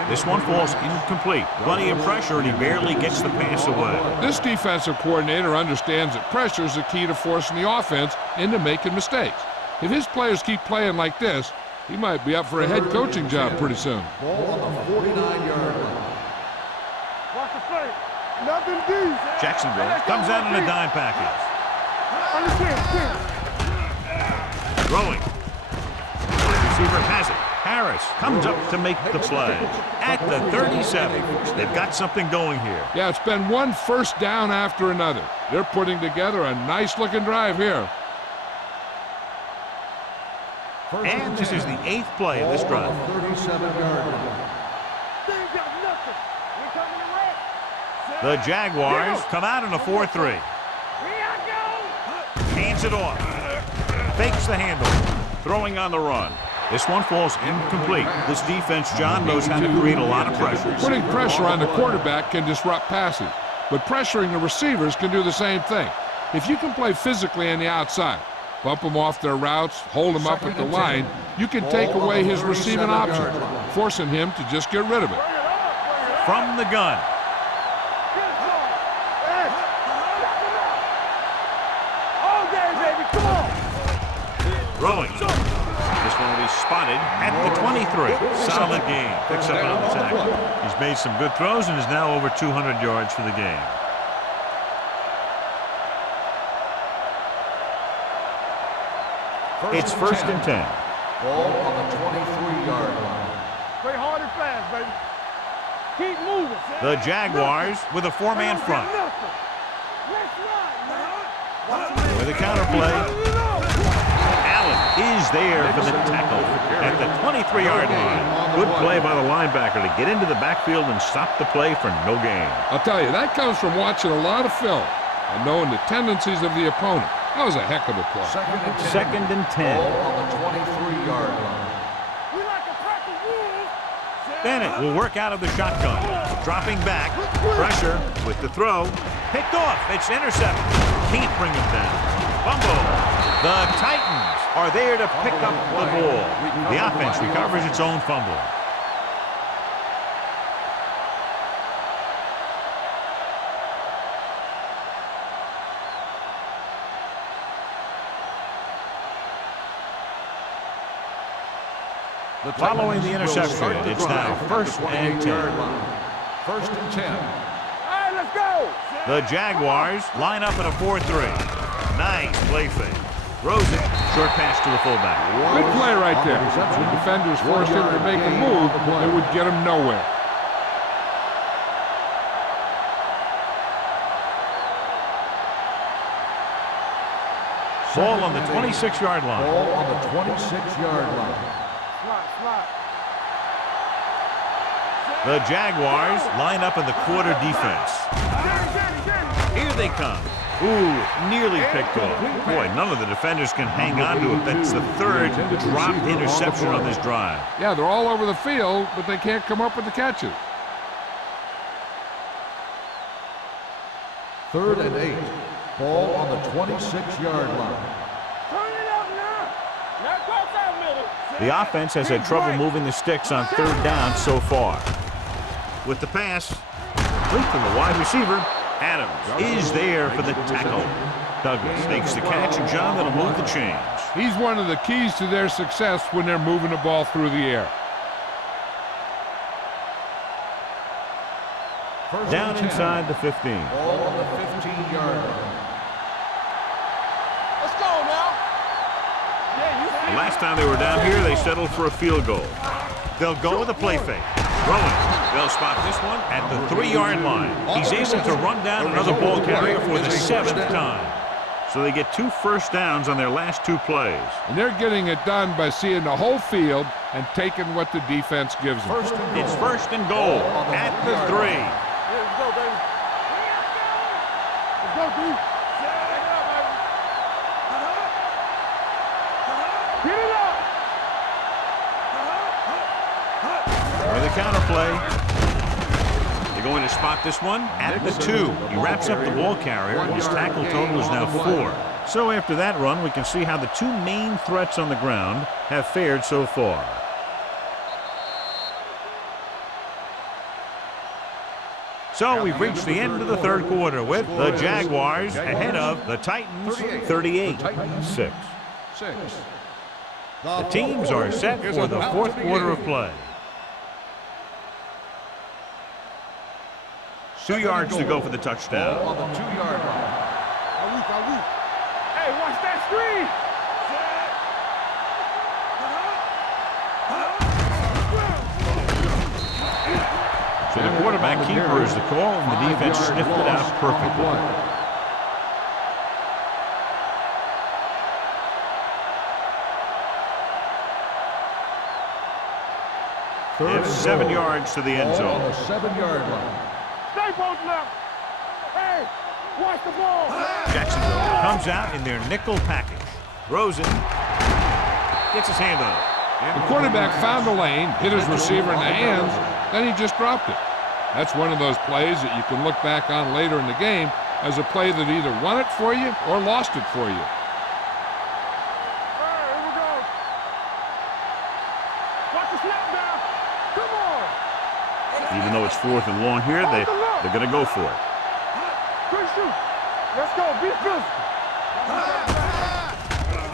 This one falls incomplete. Plenty of pressure, and he barely gets the pass away. This defensive coordinator understands that pressure is the key to forcing the offense into making mistakes. If his players keep playing like this, he might be up for a head coaching job pretty soon. Ball on the 49-yard line. Watch the play. Nothing deep. Jacksonville comes out in a dime package. Understand. Throwing. receiver has it. Harris comes up to make the play. At the 37, they've got something going here. Yeah, it's been one first down after another. They're putting together a nice-looking drive here. And this is the 8th play of this drive. 37-yard line. The Jaguars come out in a 4-3. Hands it off. Fakes the handle. Throwing on the run. This one falls incomplete. This defense, John, knows how to create a lot of pressure. Putting pressure on the quarterback can disrupt passing, but pressuring the receivers can do the same thing. If you can play physically on the outside, bump them off their routes, hold them up at the line, you can take away his receiving options, forcing him to just get rid of it. From the gun. Throwing. This one will be spotted at the 23. Solid game. Picks up on the tackle. He's made some good throws and is now over 200 yards for the game. It's 1st and 10. Ball on the 23-yard line. Play hard and fast, baby. Keep moving. The Jaguars with a 4-man front. With a counterplay. Is there for the tackle at the 23-yard line. Good play by the linebacker to get into the backfield and stop the play for no gain. I'll tell you, that comes from watching a lot of film and knowing the tendencies of the opponent. That was a heck of a play. 2nd and 10. Ball on the 23-yard line. Bennett will work out of the shotgun. Dropping back. Pressure with the throw. Picked off. It's intercepted. Can't bring him down. Fumble. The Titans are there to pick up the ball. The offense recovers its own fumble. Following the interception, it's now 1st and 10. 1st and 10. All right, let's go. The Jaguars line up in a 4-3. Nice play fake. Throws it. Short pass to the fullback. Good play right there. The defenders forced him to make a move that would get him nowhere. Ball on the 26-yard line. Ball on the 26-yard line. Slot. The Jaguars line up in the quarter defense. Here they come. Ooh, nearly picked off. Boy, none of the defenders can hang on to it. That's the 3rd dropped interception on this drive. Yeah, they're all over the field, but they can't come up with the catches. 3rd and 8. Ball on the 26-yard line. Turn it up now. Now cross that middle. The offense has had trouble moving the sticks on 3rd down so far. With the pass, complete to the wide receiver. Adams is there for the tackle. Douglas makes the catch, and John, that'll move the chains. He's one of the keys to their success when they're moving the ball through the air. Down inside the 15. Ball on the 15-yard line. Let's go now. The last time they were down here, they settled for a field goal. They'll go with a play fake. Throwing. They'll spot this one at the 3-yard line. He's able to run down another ball carrier for the 7th time. So they get 2 first downs on their last 2 plays. And they're getting it done by seeing the whole field and taking what the defense gives them. It's 1st and goal at the 3. Yeah, let's go, baby. Let's go, dude. Get it up. For the counter play. They're going to spot this one at the 2. He wraps up the ball carrier, and his tackle total is now 4. So after that run, we can see how the 2 main threats on the ground have fared so far. So we've reached the end of the 3rd quarter with the Jaguars ahead of the Titans 38-6. The teams are set for the 4th quarter of play. 2 yards to go for the touchdown. On the 2-yard line. Hey, watch that screen. keeper is the call, and the defense sniffed it out perfectly. It's 7 yards to the end zone. On the 7-yard line. Stay both left. Hey, watch the ball. Jacksonville comes out in their nickel package. Throws it. Gets his hand on it. The quarterback found the lane, hit his receiver in the hands, then he just dropped it. That's one of those plays that you can look back on later in the game as a play that either won it for you or lost it for you. Hey, here we go. Watch the snap now. Come on. Even though it's 4th and long here, they're going to go for it. Good shoot. Let's go. Be physical.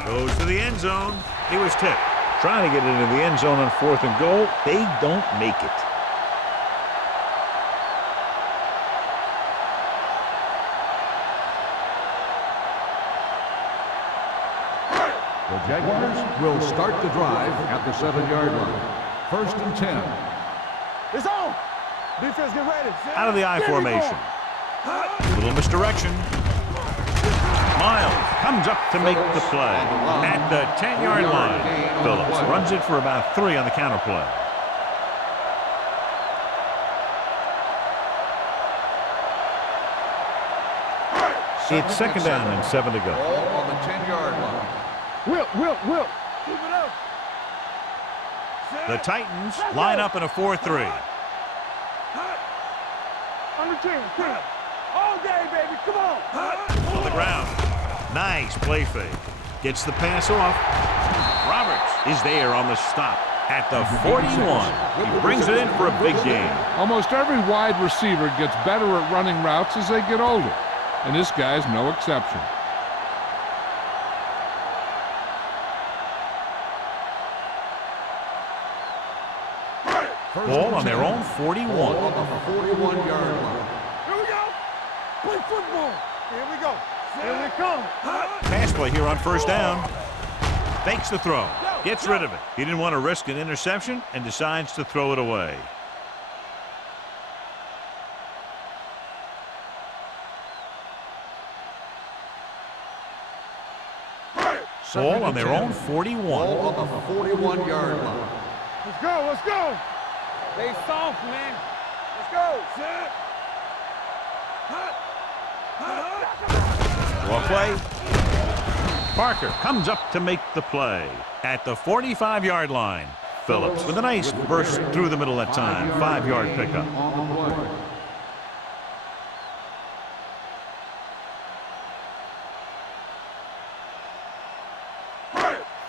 Goes to the end zone. He was tipped. Trying to get it into the end zone on 4th and goal. They don't make it. The Jaguars will start the drive at the 7-yard line. 1st and 10. It's on. Defense, get ready. Out of the I formation. Little misdirection. Miles comes up to make the play. At the 10-yard line, Phillips runs it for about 3 on the counter play. It's 2nd down and 7 to go. Ball on the 10-yard line. Whip. Keep it up. The Titans line up in a 4-3. Under 10. All day, baby. Come on. On the ground. Nice play fake. Gets the pass off. Roberts is there on the stop at the 41. He brings it in for a big game. Almost every wide receiver gets better at running routes as they get older, and this guy's no exception. Ball on their own 41. Ball on the 41-yard line. Here we go. Play football. Here we go. Here we come. Pass play here on 1st down. Fakes the throw. Gets rid of it. He didn't want to risk an interception and decides to throw it away. Ball on their own 41. Ball on the 41-yard line. Let's go. Stay soft, man. Let's go. Well play. Parker comes up to make the play at the 45-yard line. Phillips with a nice burst through the middle that time. 5-yard pickup. On the play.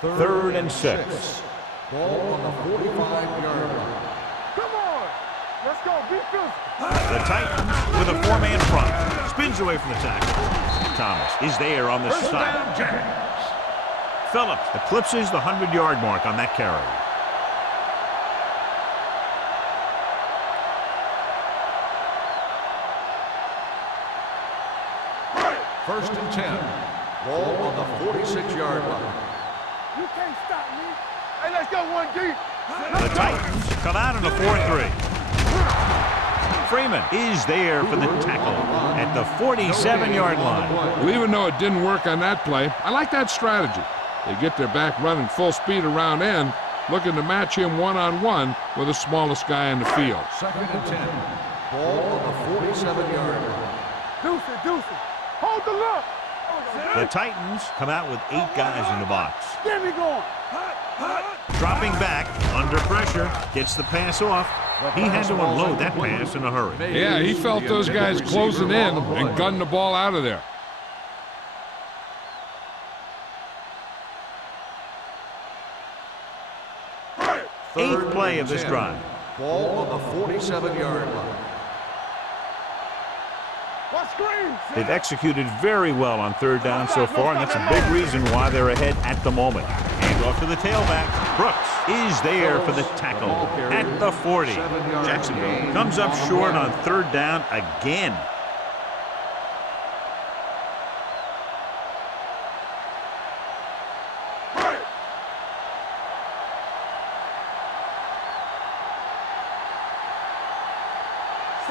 3rd and 6. Ball on the 45-yard line. Come on. Let's go. Be physical. The Titans with a 4-man front. Spins away from the tackle. Thomas is there on the stop. Phillips eclipses the 100-yard mark on that carry. First and 10. Ball on the 46-yard line. You can't stop me. Hey, let's go 1 deep. The Titans come out in a 4-3. Freeman is there for the tackle at the 47-yard line. Well, even though it didn't work on that play, I like that strategy. They get their back running full speed around end, looking to match him one-on-one with the smallest guy in the field. 2nd and 10. Ball on the 47-yard line. Deuce it. Hold the look. The Titans come out with 8 guys in the box. Get me going. Dropping back, under pressure, gets the pass off. He had to unload that pass in a hurry. Yeah, he felt those guys closing in and gunned the ball out of there. Eighth play of this drive. Ball on the 47-yard line. What screen? They've executed very well on 3rd down so far, and that's a big reason why they're ahead at the moment. Hand off to the tailback. Brooks is there for the tackle at the 40. Jacksonville comes up short on 3rd down again.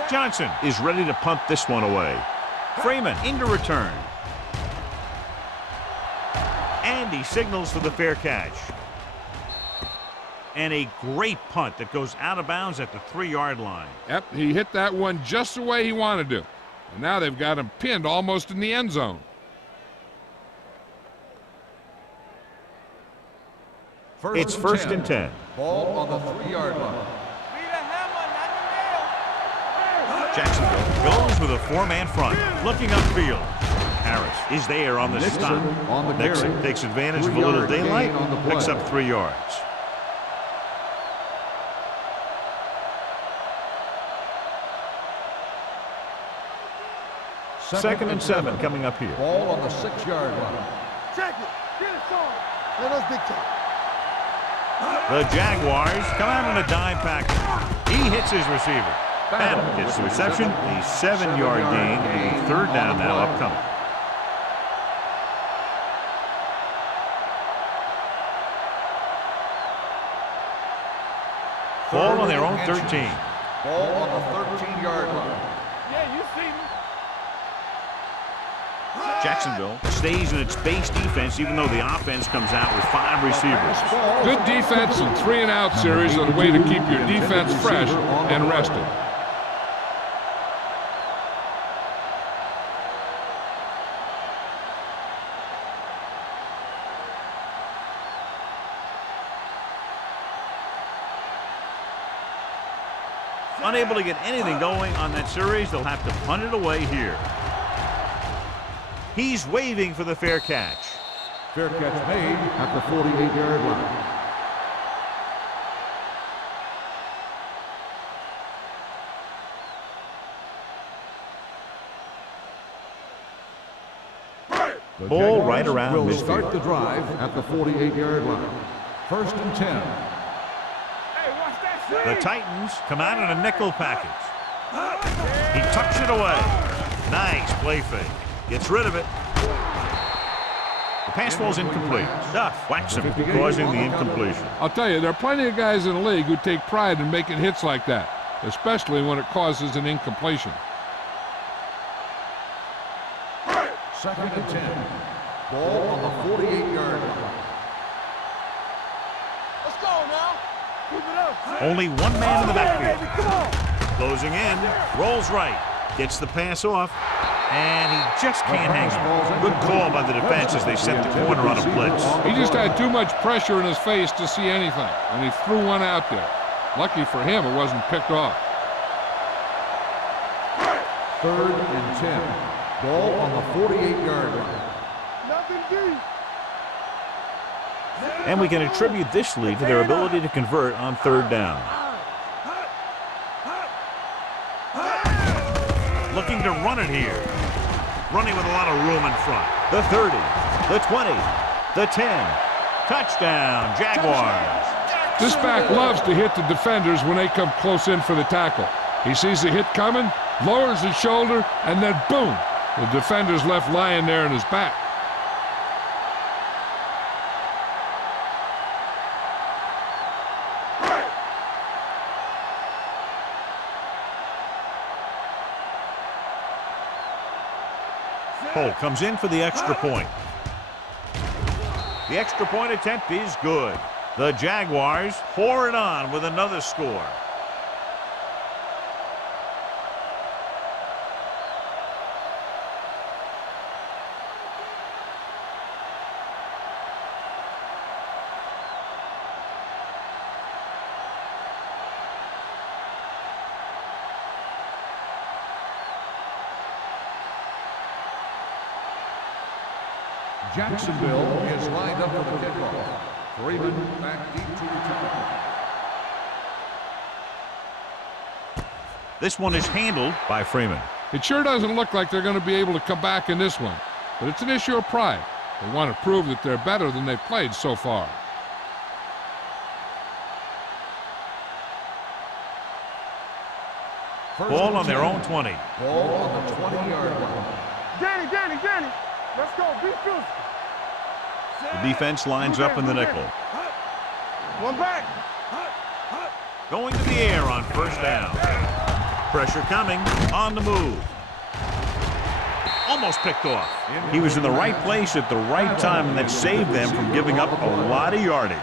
Johnson is ready to punt this one away. Freeman into return. And he signals for the fair catch. And a great punt that goes out of bounds at the 3-yard line. Yep, he hit that one just the way he wanted to. And now they've got him pinned almost in the end zone. It's first and 10. Ball on the 3-yard line. Jacksonville goes with a 4-man front, looking upfield. Harris is there on the stop. Nixon takes advantage of a little daylight, picks up 3 yards. Second and 7 coming up here. Ball on the 6-yard line. Check it. Get it, son. Let us dictate. The Jaguars come out on a dime package. He hits his receiver. Battle gets the reception. A 7-yard gain. A 3rd down now upcoming. Ball on their own 13. Ball on the 13-yard line. Yeah, you see me. Jacksonville stays in its base defense even though the offense comes out with 5 receivers. Good defense and 3-and-out series are the way to keep your defense fresh and rested. Unable to get anything going on that series, they'll have to punt it away here. He's waving for the fair catch. Fair catch made at the 48-yard line. Ball right around will midfield. start the drive at the 48-yard line. First and 10. Hey, watch that shit. The Titans come out in a nickel package. He tucks it away. Nice play fake. Gets rid of it. The pass ball's incomplete. Duff whacks him, causing the incompletion. I'll tell you, there are plenty of guys in the league who take pride in making hits like that, especially when it causes an incompletion. Second and 10. Ball on the 48-yard line. Let's go now. Keep it up. Only one man in the backfield. Come on. Closing in. Rolls right. Gets the pass off. And he just can't hang on. Good call by the defense as they set the corner on a blitz. He just had too much pressure in his face to see anything, and he threw one out there. Lucky for him, it wasn't picked off. Third and 10. Ball on the 48-yard line. Nothing deep. And we can attribute this lead to their ability to convert on 3rd down. Looking to run it here. Running with a lot of room in front. The 30, the 20, the 10. Touchdown, Jaguars. This back loves to hit the defenders when they come close in for the tackle. He sees the hit coming, lowers his shoulder, and then boom, the defender's left lying there in his back. Cole comes in for the extra point. The extra point attempt is good. The Jaguars pour it on with another score. Jacksonville is lined up for the kickoff. Freeman back deep to return. This one is handled by Freeman. It sure doesn't look like they're going to be able to come back in this one, but it's an issue of pride. They want to prove that they're better than they've played so far. Ball on their own 20. Ball on the 20-yard line. Danny. Let's go. Be physical. The defense lines up in the nickel. One back. Going to the air on 1st down. Pressure coming, on the move. Almost picked off. He was in the right place at the right time, and that saved them from giving up a lot of yardage.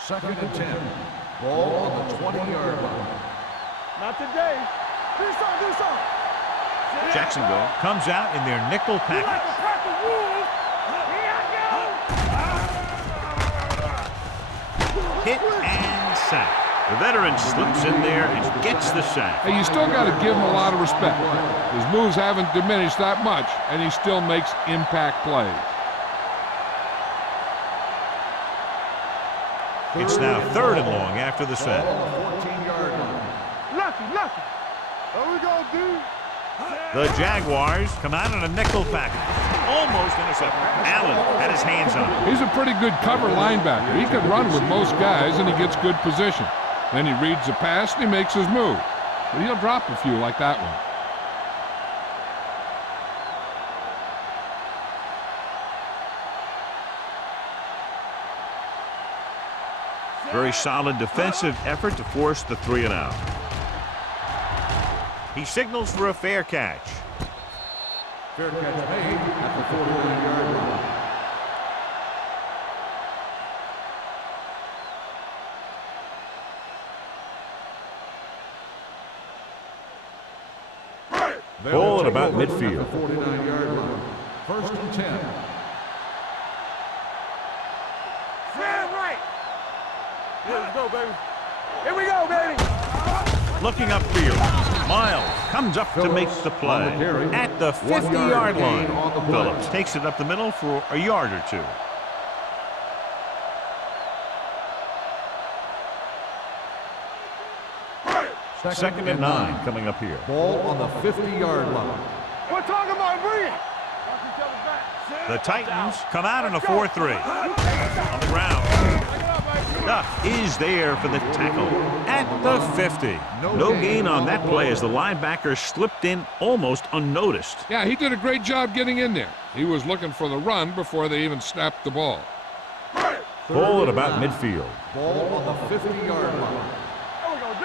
Second and 10. Ball on the 20-yard line. Not today. Do something. Jacksonville comes out in their nickel package. Hit and sack. The veteran slips in there and gets the sack. Hey, you still got to give him a lot of respect. His moves haven't diminished that much, and he still makes impact plays. It's now 3rd and long after the sack. 14-yard line. Lucky. There we go, dude. The Jaguars come out in a nickel package. Almost intercepted. Allen had his hands on it. He's a pretty good cover linebacker. He can run with most guys, and he gets good position. Then he reads the pass, and he makes his move. But he'll drop a few like that one. Very solid defensive effort to force the 3 and out. He signals for a fair catch. Fair catch made at the 49-yard line. Ball at about midfield. 49-yard line. 1st and 10. Stand right. Let's go, baby. Here we go, baby. Looking upfield. Miles comes up to make the play at the 50-yard line. Phillips takes it up the middle for a yard or two. Second and 9 coming up here. Ball on the 50-yard line. We're talking about bringing. The Titans come out in a 4-3. On the ground. Duff is there for the tackle at the 50. No gain on that play as the linebacker slipped in almost unnoticed. Yeah, he did a great job getting in there. He was looking for the run before they even snapped the ball. Ball at about midfield. Ball on the 50-yard line. There we go, D.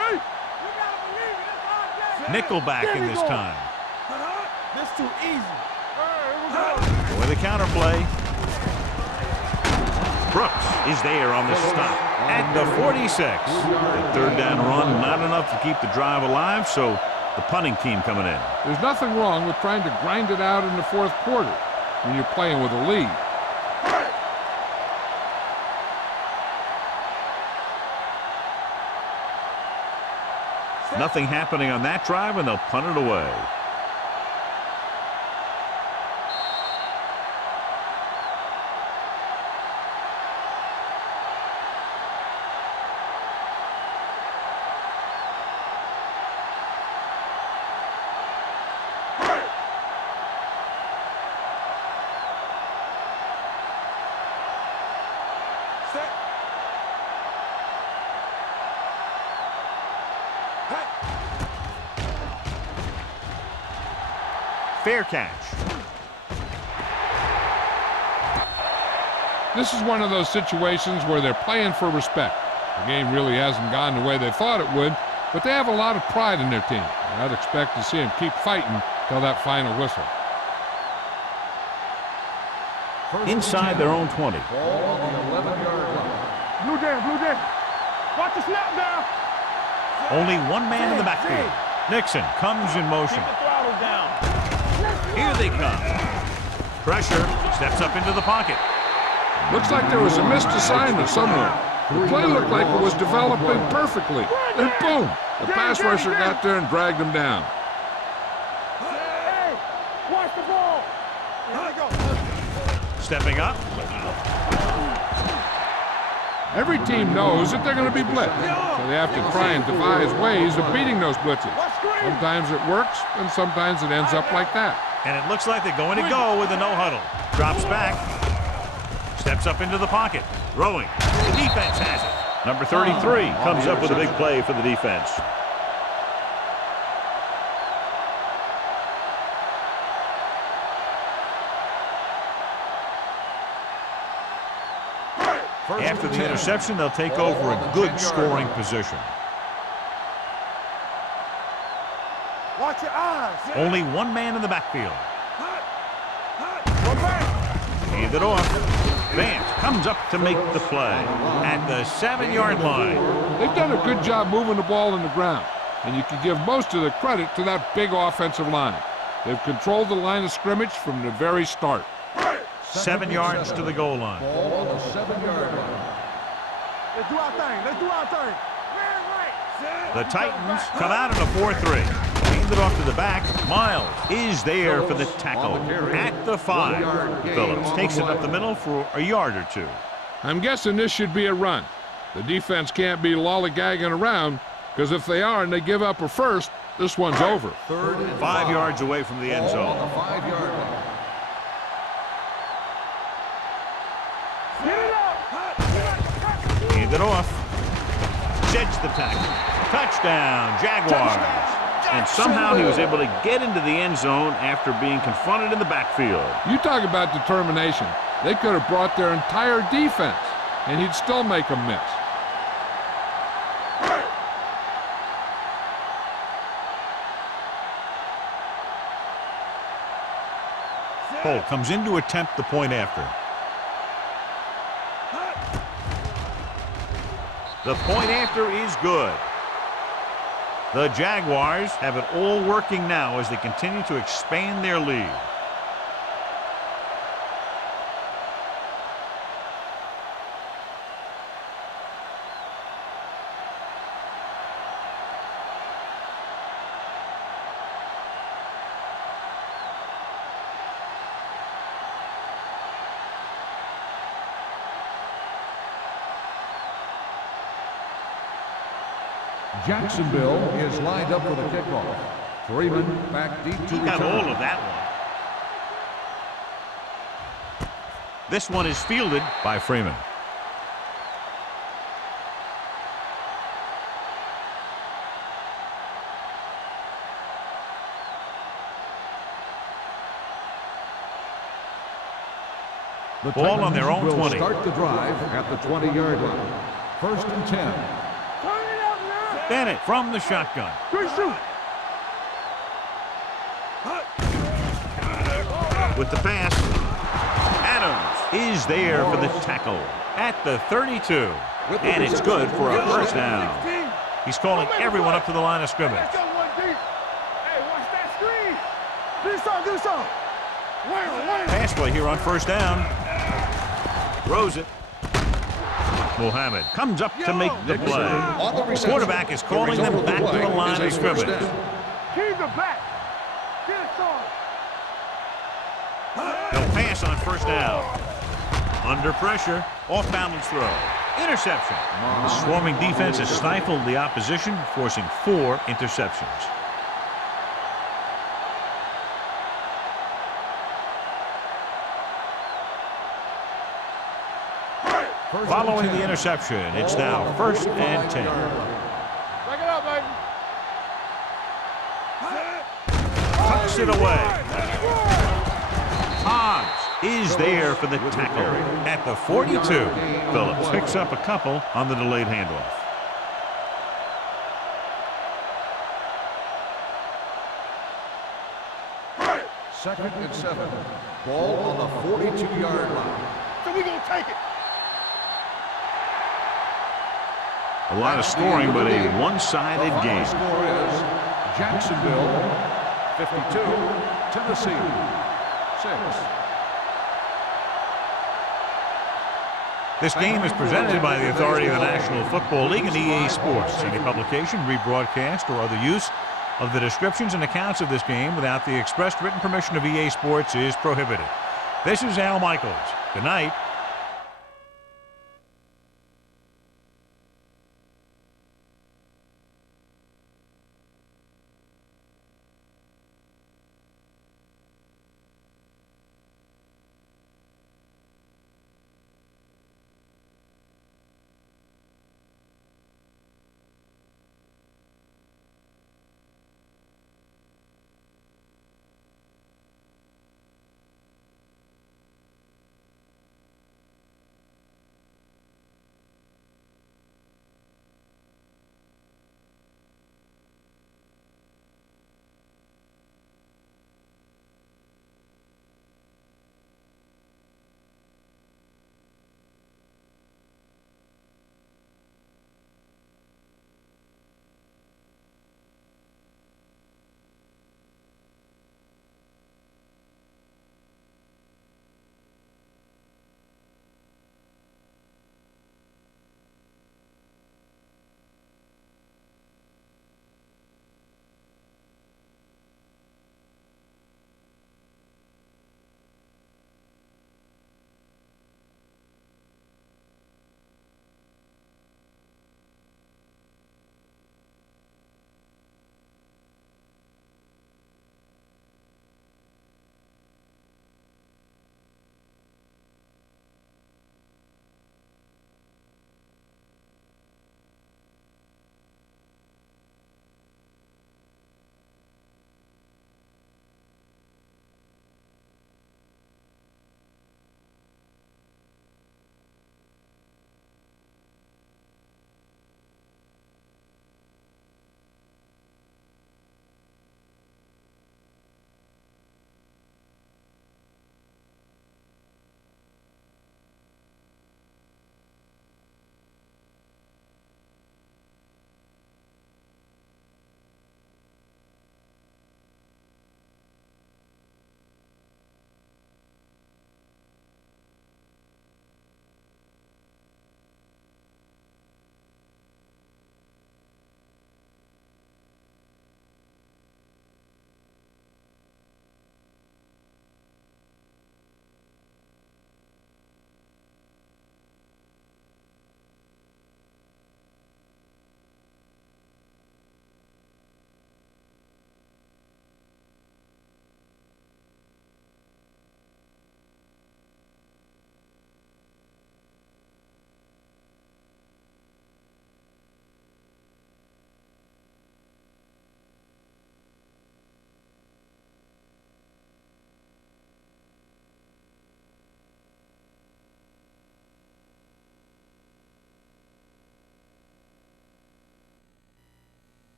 Nickelback in this time. This too easy. With a counter play. Brooks is there on the stop at the 46. The 3rd down run, not enough to keep the drive alive, so the punting team coming in. There's nothing wrong with trying to grind it out in the 4th quarter when you're playing with a lead. Nothing happening on that drive, and they'll punt it away. Fair catch. This is one of those situations where they're playing for respect. The game really hasn't gone the way they thought it would, but they have a lot of pride in their team. I'd expect to see them keep fighting till that final whistle. Inside their own 20. Ball on the 11-yard line. Blue down. Watch the snap down. Only one man in the backfield. Nixon comes in motion. Keep the throttle down. Here they come. Pressure, steps up into the pocket. Looks like there was a missed assignment somewhere. The play looked like it was developing perfectly. Then boom, the pass rusher got there and dragged him down. Hey, watch the ball. Here we go. Stepping up. Every team knows that they're going to be blitzed, so they have to try and devise ways of beating those blitzes. Sometimes it works, and sometimes it ends up like that. And it looks like they're going to go with a no huddle. Drops back. Steps up into the pocket. Throwing. The defense has it. Number 33 comes up with a big play for the defense. After the interception, they'll take over a good scoring position. Watch your eyes. Only one man in the backfield. Hand it off. Vance comes up to make the play at the 7-yard line. They've done a good job moving the ball in the ground, and you can give most of the credit to that big offensive line. They've controlled the line of scrimmage from the very start. 7 yards to the goal line. Ball on the 7-yard line. Let's do our thing. Let's do our thing. The Titans come out in a 4-3. Hand it off to the back. Miles is there for the tackle at the 5. Phillips takes it up the middle for a yard or 2. I'm guessing this should be a run. The defense can't be lollygagging around, because if they are and they give up a first, this one's over. 3rd and 5 yards away from the end Ball zone. on the 5-yard line. Hand it off. Jets the tackle. Touchdown, Jaguars. And somehow he was able to get into the end zone after being confronted in the backfield. You talk about determination. They could have brought their entire defense, and he'd still make them miss. Cole comes in to attempt the point after. The point after is good. The Jaguars have it all working now as they continue to expand their lead. Jacksonville is lined up for the kickoff. Freeman back deep to He got return. all of that one. This one is fielded by Freeman. The Ball on their own Titans will 20. start the drive at the 20-yard line. 1st and 10. Bennett from the shotgun. Good shoot. With the pass, Adams is there for the tackle at the 32. And it's good for a first down. He's calling everyone up to the line of scrimmage. Let's go one deep. Hey, watch that screen. Do something, do something. Wait. Pass play here on first down. Throws it. Muhammad comes up to make the play. The quarterback is calling them back to the line of scrimmage. Keep the back. Get it on. They'll pass on first down. Under pressure, off balance throw. Interception. The swarming defense has stifled the opposition, forcing 4 interceptions. Following the interception, it's now 1st and 10. Back it up, baby. Tucks it away. Hobbs is there for the tackle at the 42. Phillips picks up a couple on the delayed handoff. Second and 7. Ball on the 42-yard line. So we gonna take it. A lot of scoring, but a one-sided The game. final score is Jacksonville 52, Tennessee 6. This game is presented by the authority of the National Football League and EA Sports. Any publication, rebroadcast, or other use of the descriptions and accounts of this game without the expressed written permission of EA Sports is prohibited. This is Al Michaels. Good night.